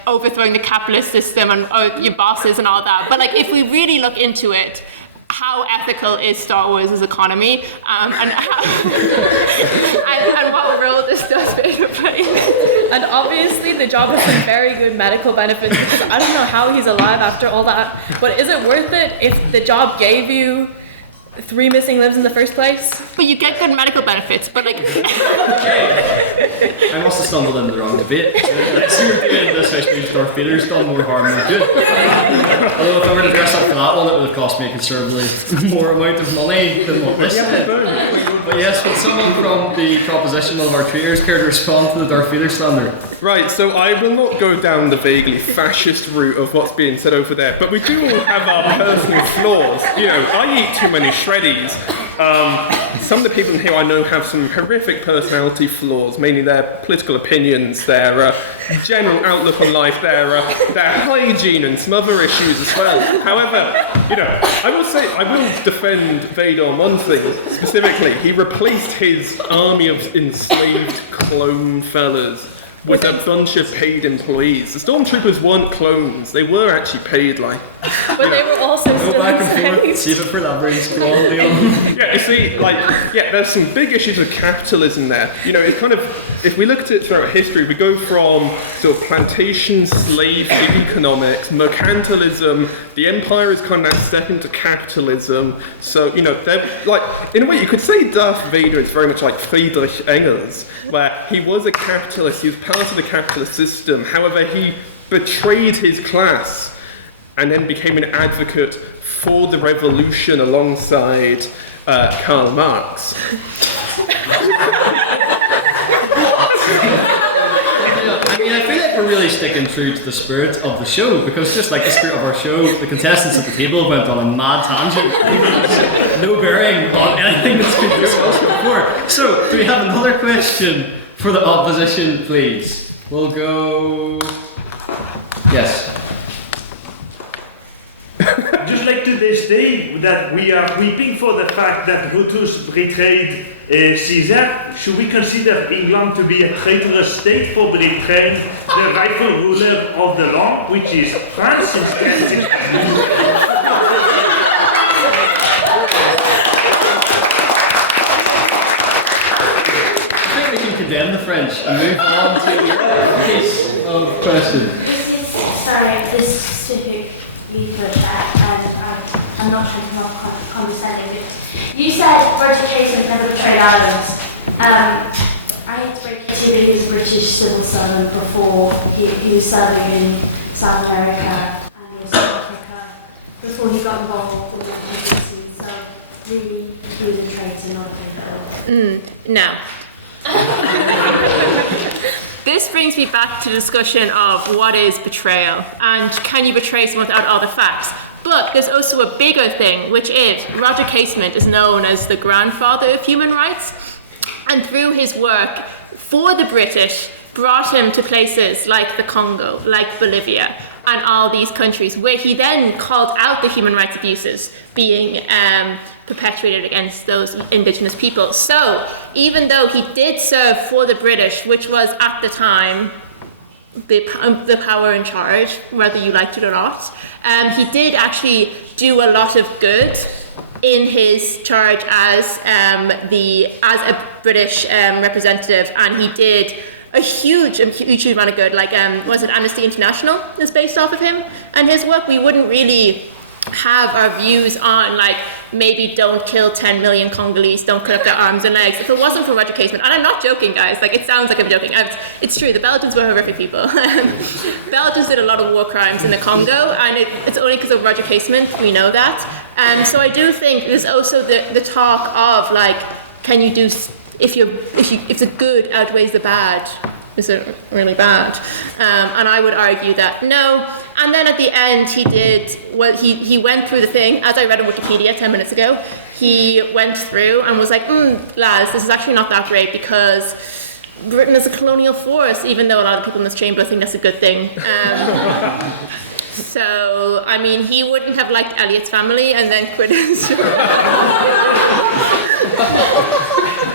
overthrowing the capitalist system and your bosses and all that, but if we really look into it, how ethical is Star Wars' economy, and what role does Darth Vader play? And obviously the job has some very good medical benefits, because I don't know how he's alive after all that, but is it worth it if the job gave you 3 missing limbs in the first place? But you get good medical benefits, but I must have stumbled into the wrong debate. Let's see what this house means Darth Vader's done more harm than good. Although if I were to dress up for that one, it would have cost me a considerably more amount of money than what this did. But yes, would someone from the proposition of our traitors care to respond to the Darth Vader slander? Right, so I will not go down the vaguely fascist route of what's being said over there, but we do all have our personal flaws. I eat too many shreddies. Some of the people in here I know have some horrific personality flaws, mainly their political opinions, their general outlook on life, their hygiene and some other issues as well. However, I will defend Vader on one thing specifically. He replaced his army of enslaved clone fellas with a bunch of paid employees. The stormtroopers weren't clones; they were actually paid But they were also go back and forth, save it for that brains. Go on, Leon. Yeah, you see, there's some big issues with capitalism there. It's kind of if we look at it throughout history, we go from sort of plantation slave economics, mercantilism. The empire is kind of that step into capitalism. So they're like, in a way, you could say Darth Vader is very much like Friedrich Engels, where he was a capitalist. He was part of the capitalist system. However, he betrayed his class and then became an advocate for the revolution alongside Karl Marx. I feel like we're really sticking true to the spirit of the show, because just like the spirit of our show, the contestants at the table went on a mad tangent. No bearing on anything that's been discussed before. So, do we have another question for the opposition, please? We'll go... Yes. Just like to this day that we are weeping for the fact that Brutus betrayed Caesar, should we consider England to be a traitorous state for betraying the rightful ruler of the land, which is France instead? I think we can condemn the French and move on to the case of question. Sorry, this specific leaflet and I'm not trying to be condescending, but you said Roger Casement never betrayed Ireland. I had to break it to you, he was a British civil servant before he was serving in South America and in South Africa before he got involved with the agency. So really, he was a traitor, not a traitor. No. This brings me back to the discussion of what is betrayal and can you betray someone without all the facts. But there's also a bigger thing, which is Roger Casement is known as the grandfather of human rights, and through his work for the British brought him to places like the Congo, like Bolivia, and all these countries where he then called out the human rights abuses being perpetuated against those indigenous people. So even though he did serve for the British, which was at the time the power in charge, whether you liked it or not, he did actually do a lot of good in his charge as a British representative, and he did a huge amount of good. Like was it Amnesty International is based off of him and his work. We wouldn't really have our views on like maybe don't kill 10 million Congolese, don't cut up their arms and legs if it wasn't for Roger Casement. And I'm not joking, guys, like it sounds like I'm joking. It's true, the Belgians were horrific people. Belgians did a lot of war crimes in the Congo, and it's only because of Roger Casement we know that. So I do think there's also the talk of like, can you do, if the good outweighs the bad, is it really bad? And I would argue that no. And then at the end, he went through the thing, as I read on Wikipedia 10 minutes ago. He went through and was like, lads, this is actually not that great because Britain is a colonial force, even though a lot of people in this chamber think that's a good thing. So, I mean, he wouldn't have liked Elliot's family and then quit his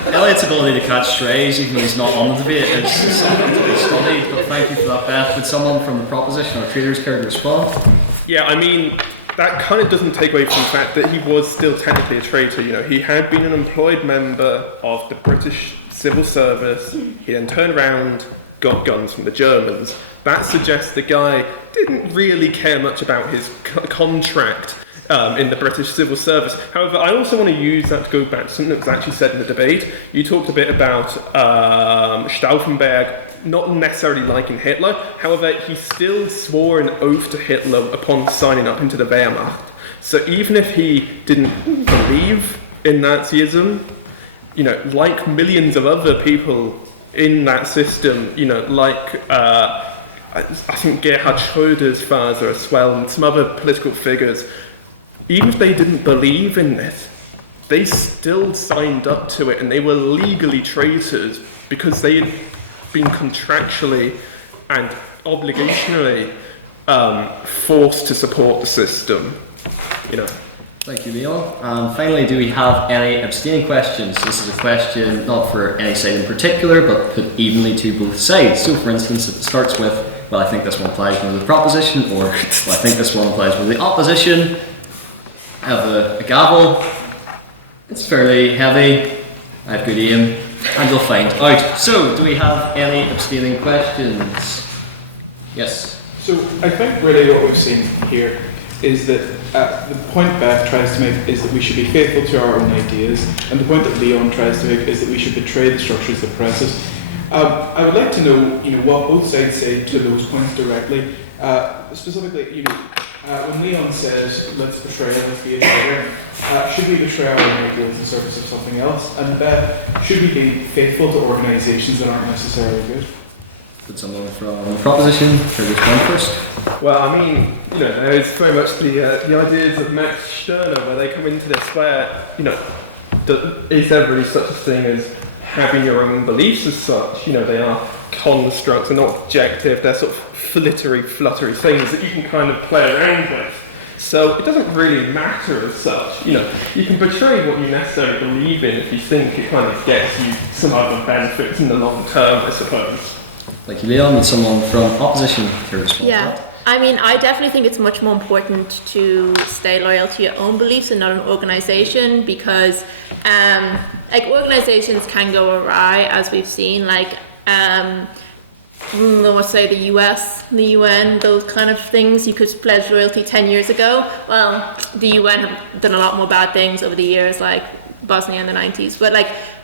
Elliot's ability to catch strays, even though he's not on the debate, is something to be studied. But thank you for that, Beth. Would someone from the proposition or Traitors care to respond? Yeah, I mean, that kind of doesn't take away from the fact that he was still technically a traitor. You know, he had been an employed member of the British civil service. He then turned around, got guns from the Germans. That suggests the guy didn't really care much about his contract in the British civil service. However, I also want to use that to go back to something that was actually said in the debate. You talked a bit about Stauffenberg not necessarily liking Hitler. However, he still swore an oath to Hitler upon signing up into the Wehrmacht. So even if he didn't believe in Nazism, you know, like millions of other people in that system, you know, like I think Gerhard Schröder's father as well, and some other political figures, even if they didn't believe in this, they still signed up to it, and they were legally traitors because they had been contractually and obligationally forced to support the system. You know. Thank you, Leon. And finally, do we have any abstaining questions? This is a question not for any side in particular, but put evenly to both sides. So, for instance, if it starts with, well, I think this one applies more to the proposition, or well, I think this one applies more to the opposition. I have a gavel. It's fairly heavy. I have good aim. And you'll find out. So, do we have any abstaining questions? Yes. So I think really what we've seen here is that the point Beth tries to make is that we should be faithful to our own ideas, and the point that Leon tries to make is that we should betray the structures that press us. I would like to know, what both sides say to those points directly. Specifically, when Leon says, let's betray, let's be a traitor, should we betray our own ideals in service of something else? And Beth, should we be faithful to organisations that aren't necessarily good? Would someone from the proposition respond first? Well, I mean, there's very much the ideas of Max Stirner where they come into this where, is there really such a thing as having your own beliefs as such? They are constructs, they're not objective, they're sort of fluttery things that you can kind of play around with. So it doesn't really matter as such. You can betray what you necessarily believe in if you think it kind of gets you some other benefits in the long term, I suppose. Thank you, Leon. And someone from opposition to respond to that. I mean, I definitely think it's much more important to stay loyal to your own beliefs and not an organisation, because organisations can go awry, as we've seen. Let's say the US, the UN, those kind of things. You could pledge loyalty 10 years ago. Well, the UN have done a lot more bad things over the years, like Bosnia in the 90s. But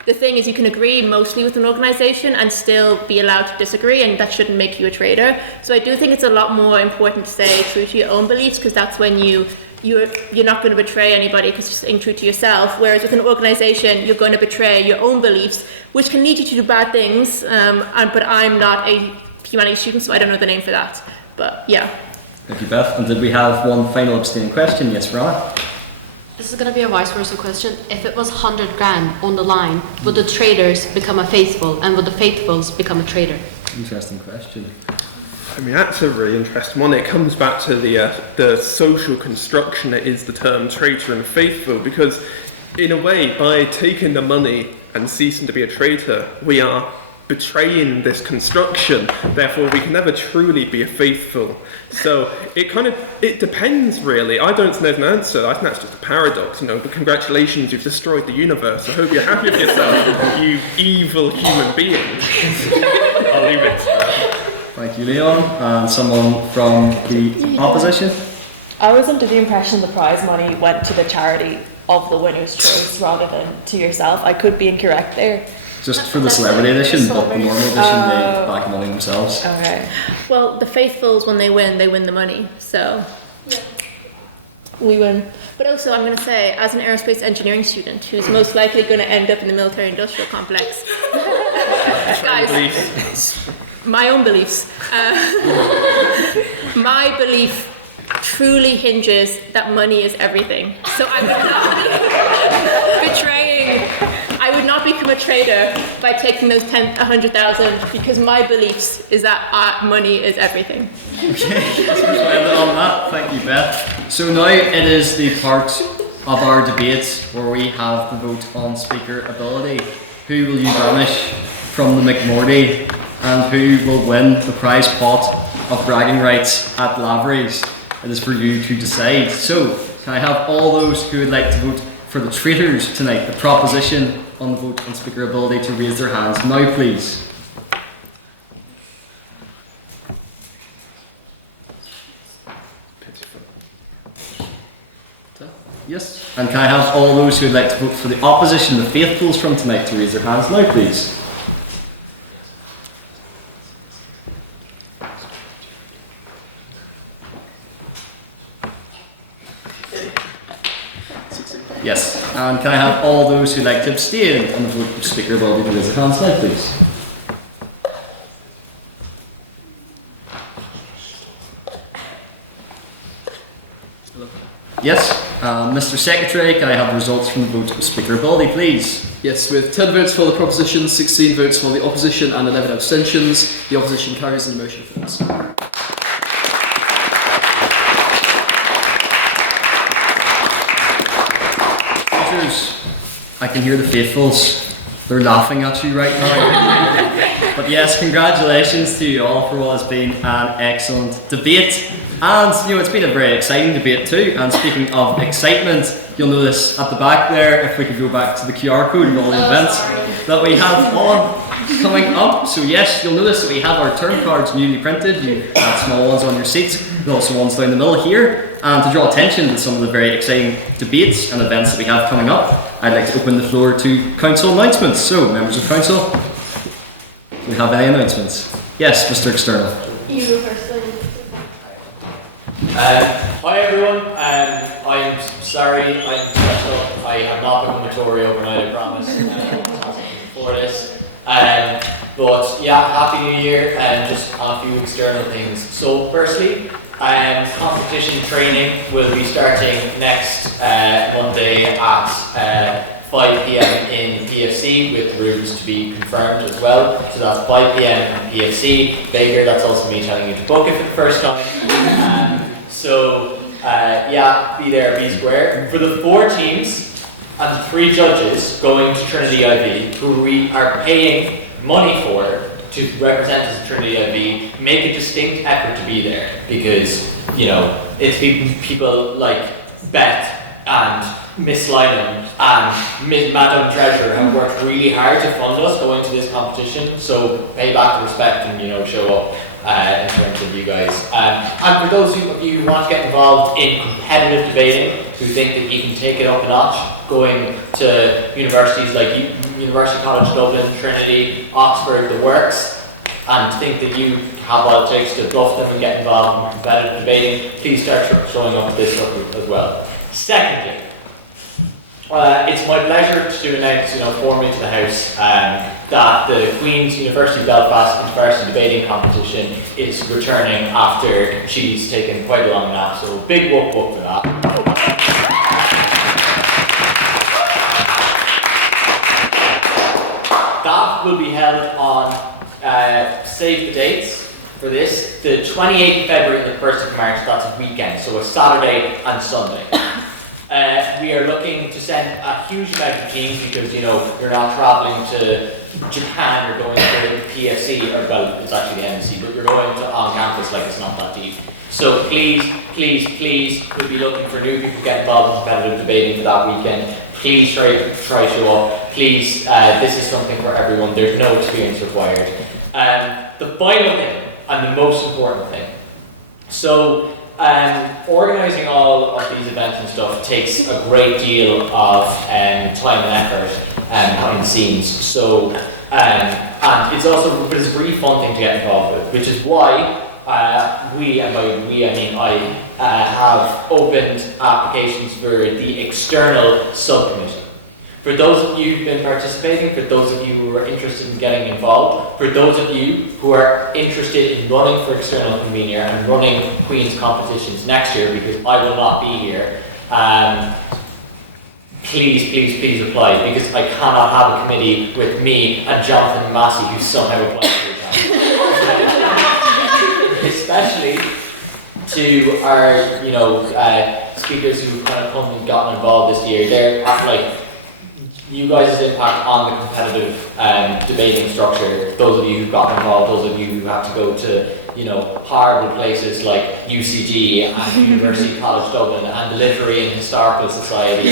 the thing is, you can agree mostly with an organisation and still be allowed to disagree, and that shouldn't make you a traitor. So I do think it's a lot more important to stay true to your own beliefs, because that's when you're not going to betray anybody, because you're staying true to yourself. Whereas with an organisation, you're going to betray your own beliefs, which can lead you to do bad things. But I'm not a humanities student, so I don't know the name for that. But yeah. Thank you, Beth. And did we have one final abstaining question? Yes, Rana? This is going to be a vice versa question. If it was 100 grand on the line, would the traitors become a faithful, and would the faithfuls become a traitor? Interesting question. I mean, that's a really interesting one. It comes back to the social construction that is the term traitor and faithful, because in a way, by taking the money and ceasing to be a traitor, we are betraying this construction. Therefore, we can never truly be a faithful. So it depends, really. I don't think there's an answer. I think that's just a paradox, But congratulations, you've destroyed the universe. I hope you're happy with yourself, you evil human being. I'll leave it. Thank you, Leon. And someone from the opposition? I was under the impression the prize money went to the charity of the winner's choice rather than to yourself. I could be incorrect there. Just for the celebrity edition, but the normal edition, they back money themselves. Okay. Well, the faithfuls, when they win the money. So we win. But also, I'm going to say, as an aerospace engineering student who's most likely going to end up in the military-industrial complex, guys, my own beliefs. My belief truly hinges that money is everything. So I would not be betraying. I would not become a traitor by taking those 100,000, because my beliefs is that money is everything. Okay, let's end it on that. Thank you, Beth. So now it is the part of our debate where we have the vote on speaker ability. Who will you banish from the McMorty, and who will win the prize pot of bragging rights at Lavery's? It is for you to decide. So, can I have all those who would like to vote for the traitors tonight, the proposition on the vote on speaker ability, to raise their hands now, please? Yes. And can I have all those who would like to vote for the opposition, the faithfuls from tonight, to raise their hands now, please? Yes. And can I have all those who like to abstain on the vote of speaker ability to raise their hands now, please? Yes. Mr. Secretary, can I have the results from the vote of speaker ability, please? Yes, with 10 votes for the proposition, 16 votes for the opposition, and 11 abstentions, the opposition carries and the motion fails. I can hear the faithfuls. They're laughing at you right now. But yes, congratulations to you all for what has been an excellent debate. And it's been a very exciting debate too. And speaking of excitement, you'll notice at the back there, if we could go back to the QR code of all the events that we have on coming up. So yes, you'll notice that we have our term cards newly printed. You have small ones on your seats, and also ones down the middle here. And to draw attention to some of the very exciting debates and events that we have coming up, I'd like to open the floor to council announcements. So, members of council, do we have any announcements? Yes, Mr. External. You go first. Hi everyone, I'm sorry, I'm special. I have not become a Tory overnight, I promise. Before this. But yeah, Happy New Year, and just on a few external things. So firstly, competition training will be starting next Monday at 5 p.m. in PFC, with rooms to be confirmed as well. So that's 5 p.m. in PFC. Baker, that's also me telling you to book it for the first time. Yeah, be there, be square. For the 4 teams and the 3 judges going to Trinity IV, who we are paying money for to represent us at Trinity IV, make a distinct effort to be there, because it's people like Beth and Miss Lynam and Madam Treasurer have worked really hard to fund us going to this competition. So pay back the respect and show up. In terms of you guys. And for those of you who want to get involved in competitive debating, who think that you can take it up a notch, going to universities like University College Dublin, Trinity, Oxford, the works, and think that you have what it takes to bluff them and get involved in competitive debating, please start showing up at this stuff as well. Secondly, it's my pleasure to announce, formally to the House, that the Queen's University Belfast Intervarsity Debating Competition is returning after she's taken quite a long nap, so big whoop whoop for that. That will be held on, save the dates for this, the 28th of February and the 1st of March, that's a weekend, so a Saturday and Sunday. We are looking to send a huge amount of teams because, you're not travelling to Japan, you're going to PFC, or well, it's actually the NSC, but you're going to on campus, like it's not that deep. So please, we'll be looking for new people to get involved in competitive debating for that weekend. Please try show up. Please, this is something for everyone. There's no experience required. The final thing, and the most important thing. So, organising all of these events and stuff takes a great deal of time and effort behind the scenes. So, and it's also a really fun thing to get involved with, which is why we, and by we I mean I, have opened applications for the external subcommittee. For those of you who've been participating, for those of you who are interested in getting involved, for those of you who are interested in running for external convener and running Queen's competitions next year, because I will not be here, please apply, because I cannot have a committee with me and Jonathan Massey, who somehow applied for the job. Especially to our, speakers who kind of come and gotten involved this year. They're like, you guys' impact on the competitive debating structure, those of you who've gotten involved, those of you who have to go to, horrible places like UCD and University College Dublin and the Literary and Historical Society,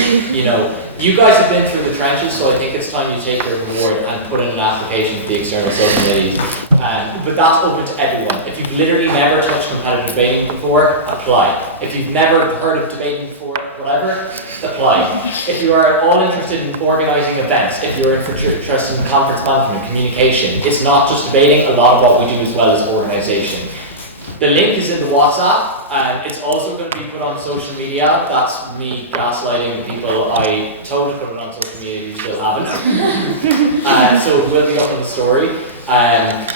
you guys have been through the trenches, so I think it's time you take your reward and put in an application to the external subcommittee. But that's open to everyone. If you've literally never touched competitive debating before, apply. If you've never heard of debating before, whatever, apply. If you are at all interested in organising events, if you're interested in conference management, communication, it's not just debating, a lot of what we do as well is organisation. The link is in the WhatsApp, and it's also going to be put on social media. That's me gaslighting the people I told to put it on social media who still haven't. So it will be up on the story, and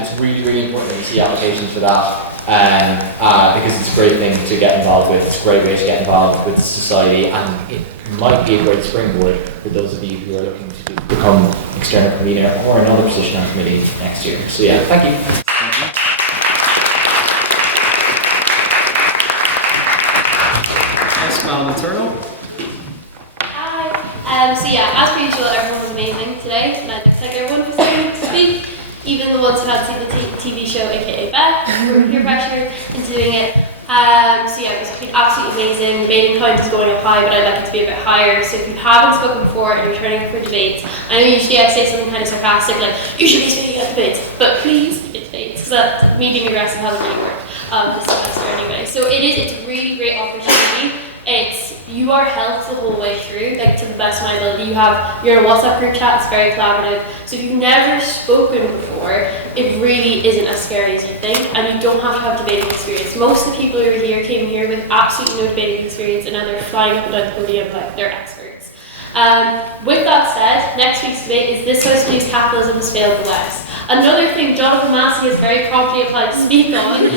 it's really important to see applications for that. Because it's a great thing to get involved with, it's a great way to get involved with society, and it might be a great springboard for those of you who are looking to become external convener or another position on committee next year. So yeah, thank you. Yes, Madam Eternal. Hi. So yeah, as per usual, everyone was amazing today, and I'd like to thank everyone for staying to speak. the ones who hadn't seen the TV show, aka Beth, were peer pressure into doing it. So yeah, it's been absolutely amazing. The mating count is going up high, but I'd like it to be a bit higher. So if you haven't spoken before and you're turning for debates, I know usually I say something kind of sarcastic like, you should be speaking at debates, but please speak at debates, because me being aggressive hasn't really worked this semester anyway. So it's a really great opportunity. You are helped the whole way through, like to the best of my ability. You're in a WhatsApp group chat, it's very collaborative. So if you've never spoken before, it really isn't as scary as you think, and you don't have to have debating experience. Most of the people who are here came here with absolutely no debating experience, and now they're flying up and down the podium like they're experts. With that said, next week's debate is "This House believes capitalism has failed the West." Another thing Jonathan Massey has very promptly applied to speak on,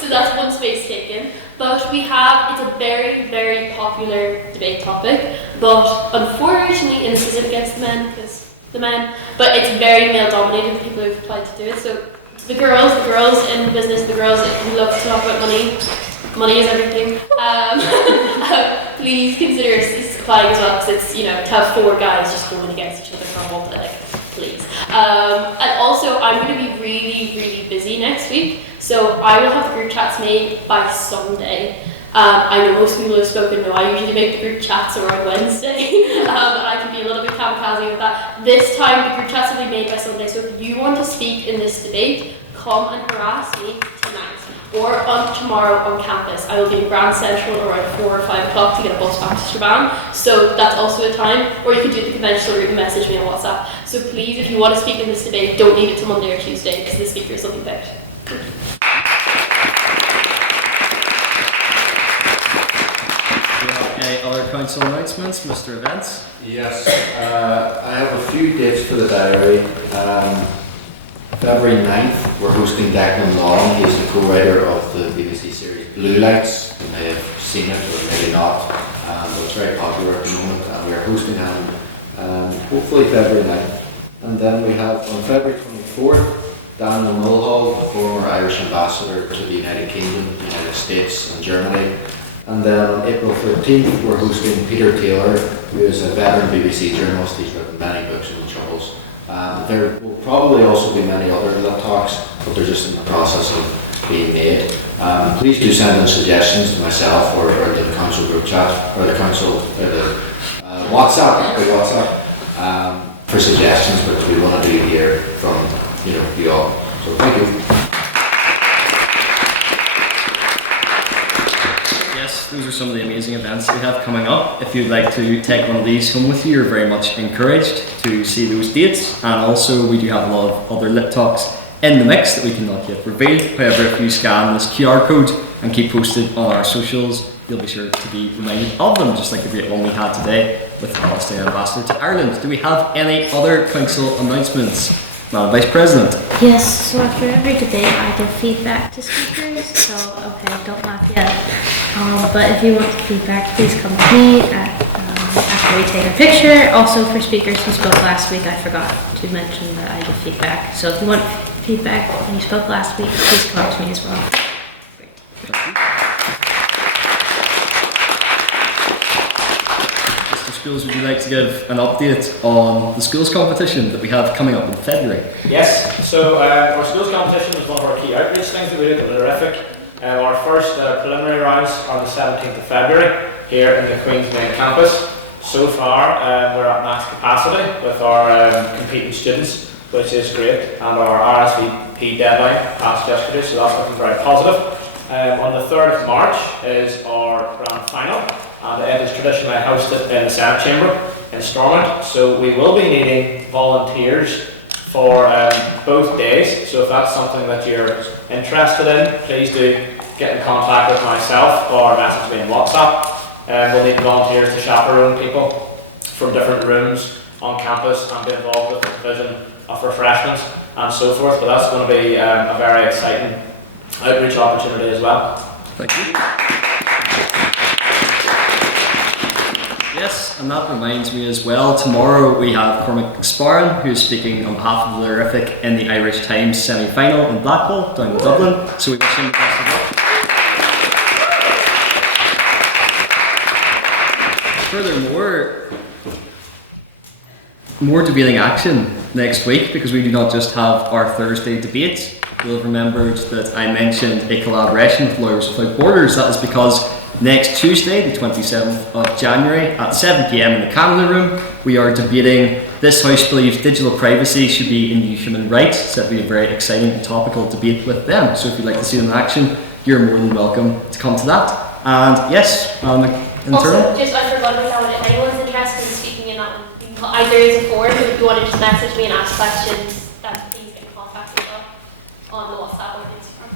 so that's one space taken. But it's a very, very popular debate topic, but unfortunately, and this isn't against the men, but it's very male dominated, the people who've applied to do it. So the girls in the business, the girls who love to talk about money is everything. Please consider applying as well, because it's, to have 4 guys just going against each other for a whole day, please. And also, I'm going to be really, really busy next week, so I will have the group chats made by Sunday. I know most people have spoken, no, I usually make the group chats around Wednesday, and I can be a little bit kamikaze with that. This time, the group chats will be made by Sunday, so if you want to speak in this debate, come and harass me tonight, or tomorrow on campus. I will be in Grand Central around 4 or 5 o'clock to get a bus back to Strabane, so that's also a time, or you could do the conventional route and message me on WhatsApp. So please, if you want to speak in this debate, don't leave it till Monday or Tuesday, because the speakers will be picked. Any other council announcements, Mr. Events? Yes, I have a few dates for the diary. February 9th, we're hosting Declan Long. He's the co-writer of the BBC series Blue Lights. You may have seen it or maybe not, but it's very popular at the moment, and we're hosting him hopefully February 9th. And then we have on February 24th, Daniel Mulhall, the former Irish ambassador to the United Kingdom, the United States and Germany. And then on April 13th, we're hosting Peter Taylor, who is a veteran BBC journalist. He's written many books on the Troubles. There will probably also be many other lit talks, but they're just in the process of being made. Please do send in suggestions to myself or to the council group chat, or the council, or the WhatsApp, for suggestions, which we want to do here from you all. So thank you. Those are some of the amazing events we have coming up. If you'd like to take one of these home with you, you're very much encouraged to see those dates. And also, we do have a lot of other lit talks in the mix that we cannot yet reveal. However, if you scan this QR code and keep posted on our socials, you'll be sure to be reminded of them, just like the great one we had today with the Palestinian ambassador to Ireland. Do we have any other council announcements, Madam Vice President? Yes, so after every debate I give feedback to speakers, so okay, don't laugh yet. But if you want feedback, please come to me after we take a picture. Also for speakers who spoke last week, I forgot to mention that I give feedback. So if you want feedback and you spoke last week, please come up to me as well. Mr. Schools, would you like to give an update on the schools competition that we have coming up in February? Yes, so our schools competition is one of our key outreach things that we do at Lyrific. Our first preliminary rounds are the 17th of February here in the Queen's main campus. So far, we're at max capacity with our competing students, which is great, and our RSVP deadline passed yesterday, so that's looking very positive. On the 3rd of March is our grand final, and it is traditionally hosted in the Senate Chamber in Stormont, so we will be needing volunteers for both days. So if that's something that you're interested in, please do get in contact with myself or message me on WhatsApp. We'll need volunteers to chaperone people from different rooms on campus and be involved with the provision of refreshments and so forth. But that's going to be a very exciting outreach opportunity as well. Thank you. Yes, and that reminds me as well, tomorrow we have Cormac Sparran, who is speaking on behalf of Lyrific in the Irish Times semi-final in Blackpool, down in Dublin, so we wish him the best of luck. more debating action next week, because we do not just have our Thursday debates. You'll have remembered that I mentioned a collaboration with Lawyers Without Borders. That is because next Tuesday, the 27th of January at 7 p.m. in the Canada Room, we are debating This House Believes Digital Privacy Should Be a New Human Right. So that'll be a very exciting and topical debate with them. So if you'd like to see them in action, you're more than welcome to come to that. And yes, also, just I forgot about that one. If anyone's interested in speaking in that one, there is a forum. If you want to just message me and ask questions, then please get in contact with us on the WhatsApp or Instagram.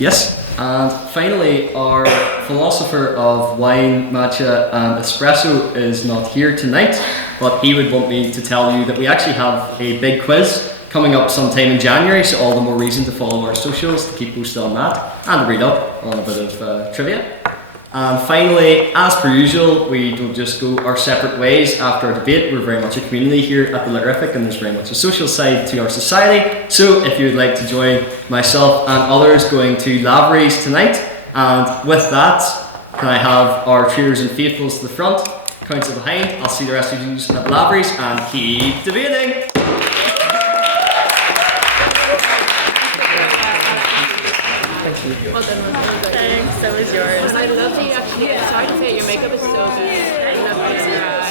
Yes, and finally, our philosopher of wine, matcha, and espresso is not here tonight, but he would want me to tell you that we actually have a big quiz coming up sometime in January, so all the more reason to follow our socials to keep posted on that and to read up on a bit of trivia. And finally, as per usual, we don't just go our separate ways after our debate. We're very much a community here at the Lyrific, and there's very much a social side to our society. So if you would like to join myself and others going to Lavery's tonight, and with that, can I have our Traitors and Faithfuls to the front, council behind. I'll see the rest of you at Lavery's, and keep debating. Well done, well done. Thanks, so is yours. I love the actually, sorry to say, your makeup is so good. I love it.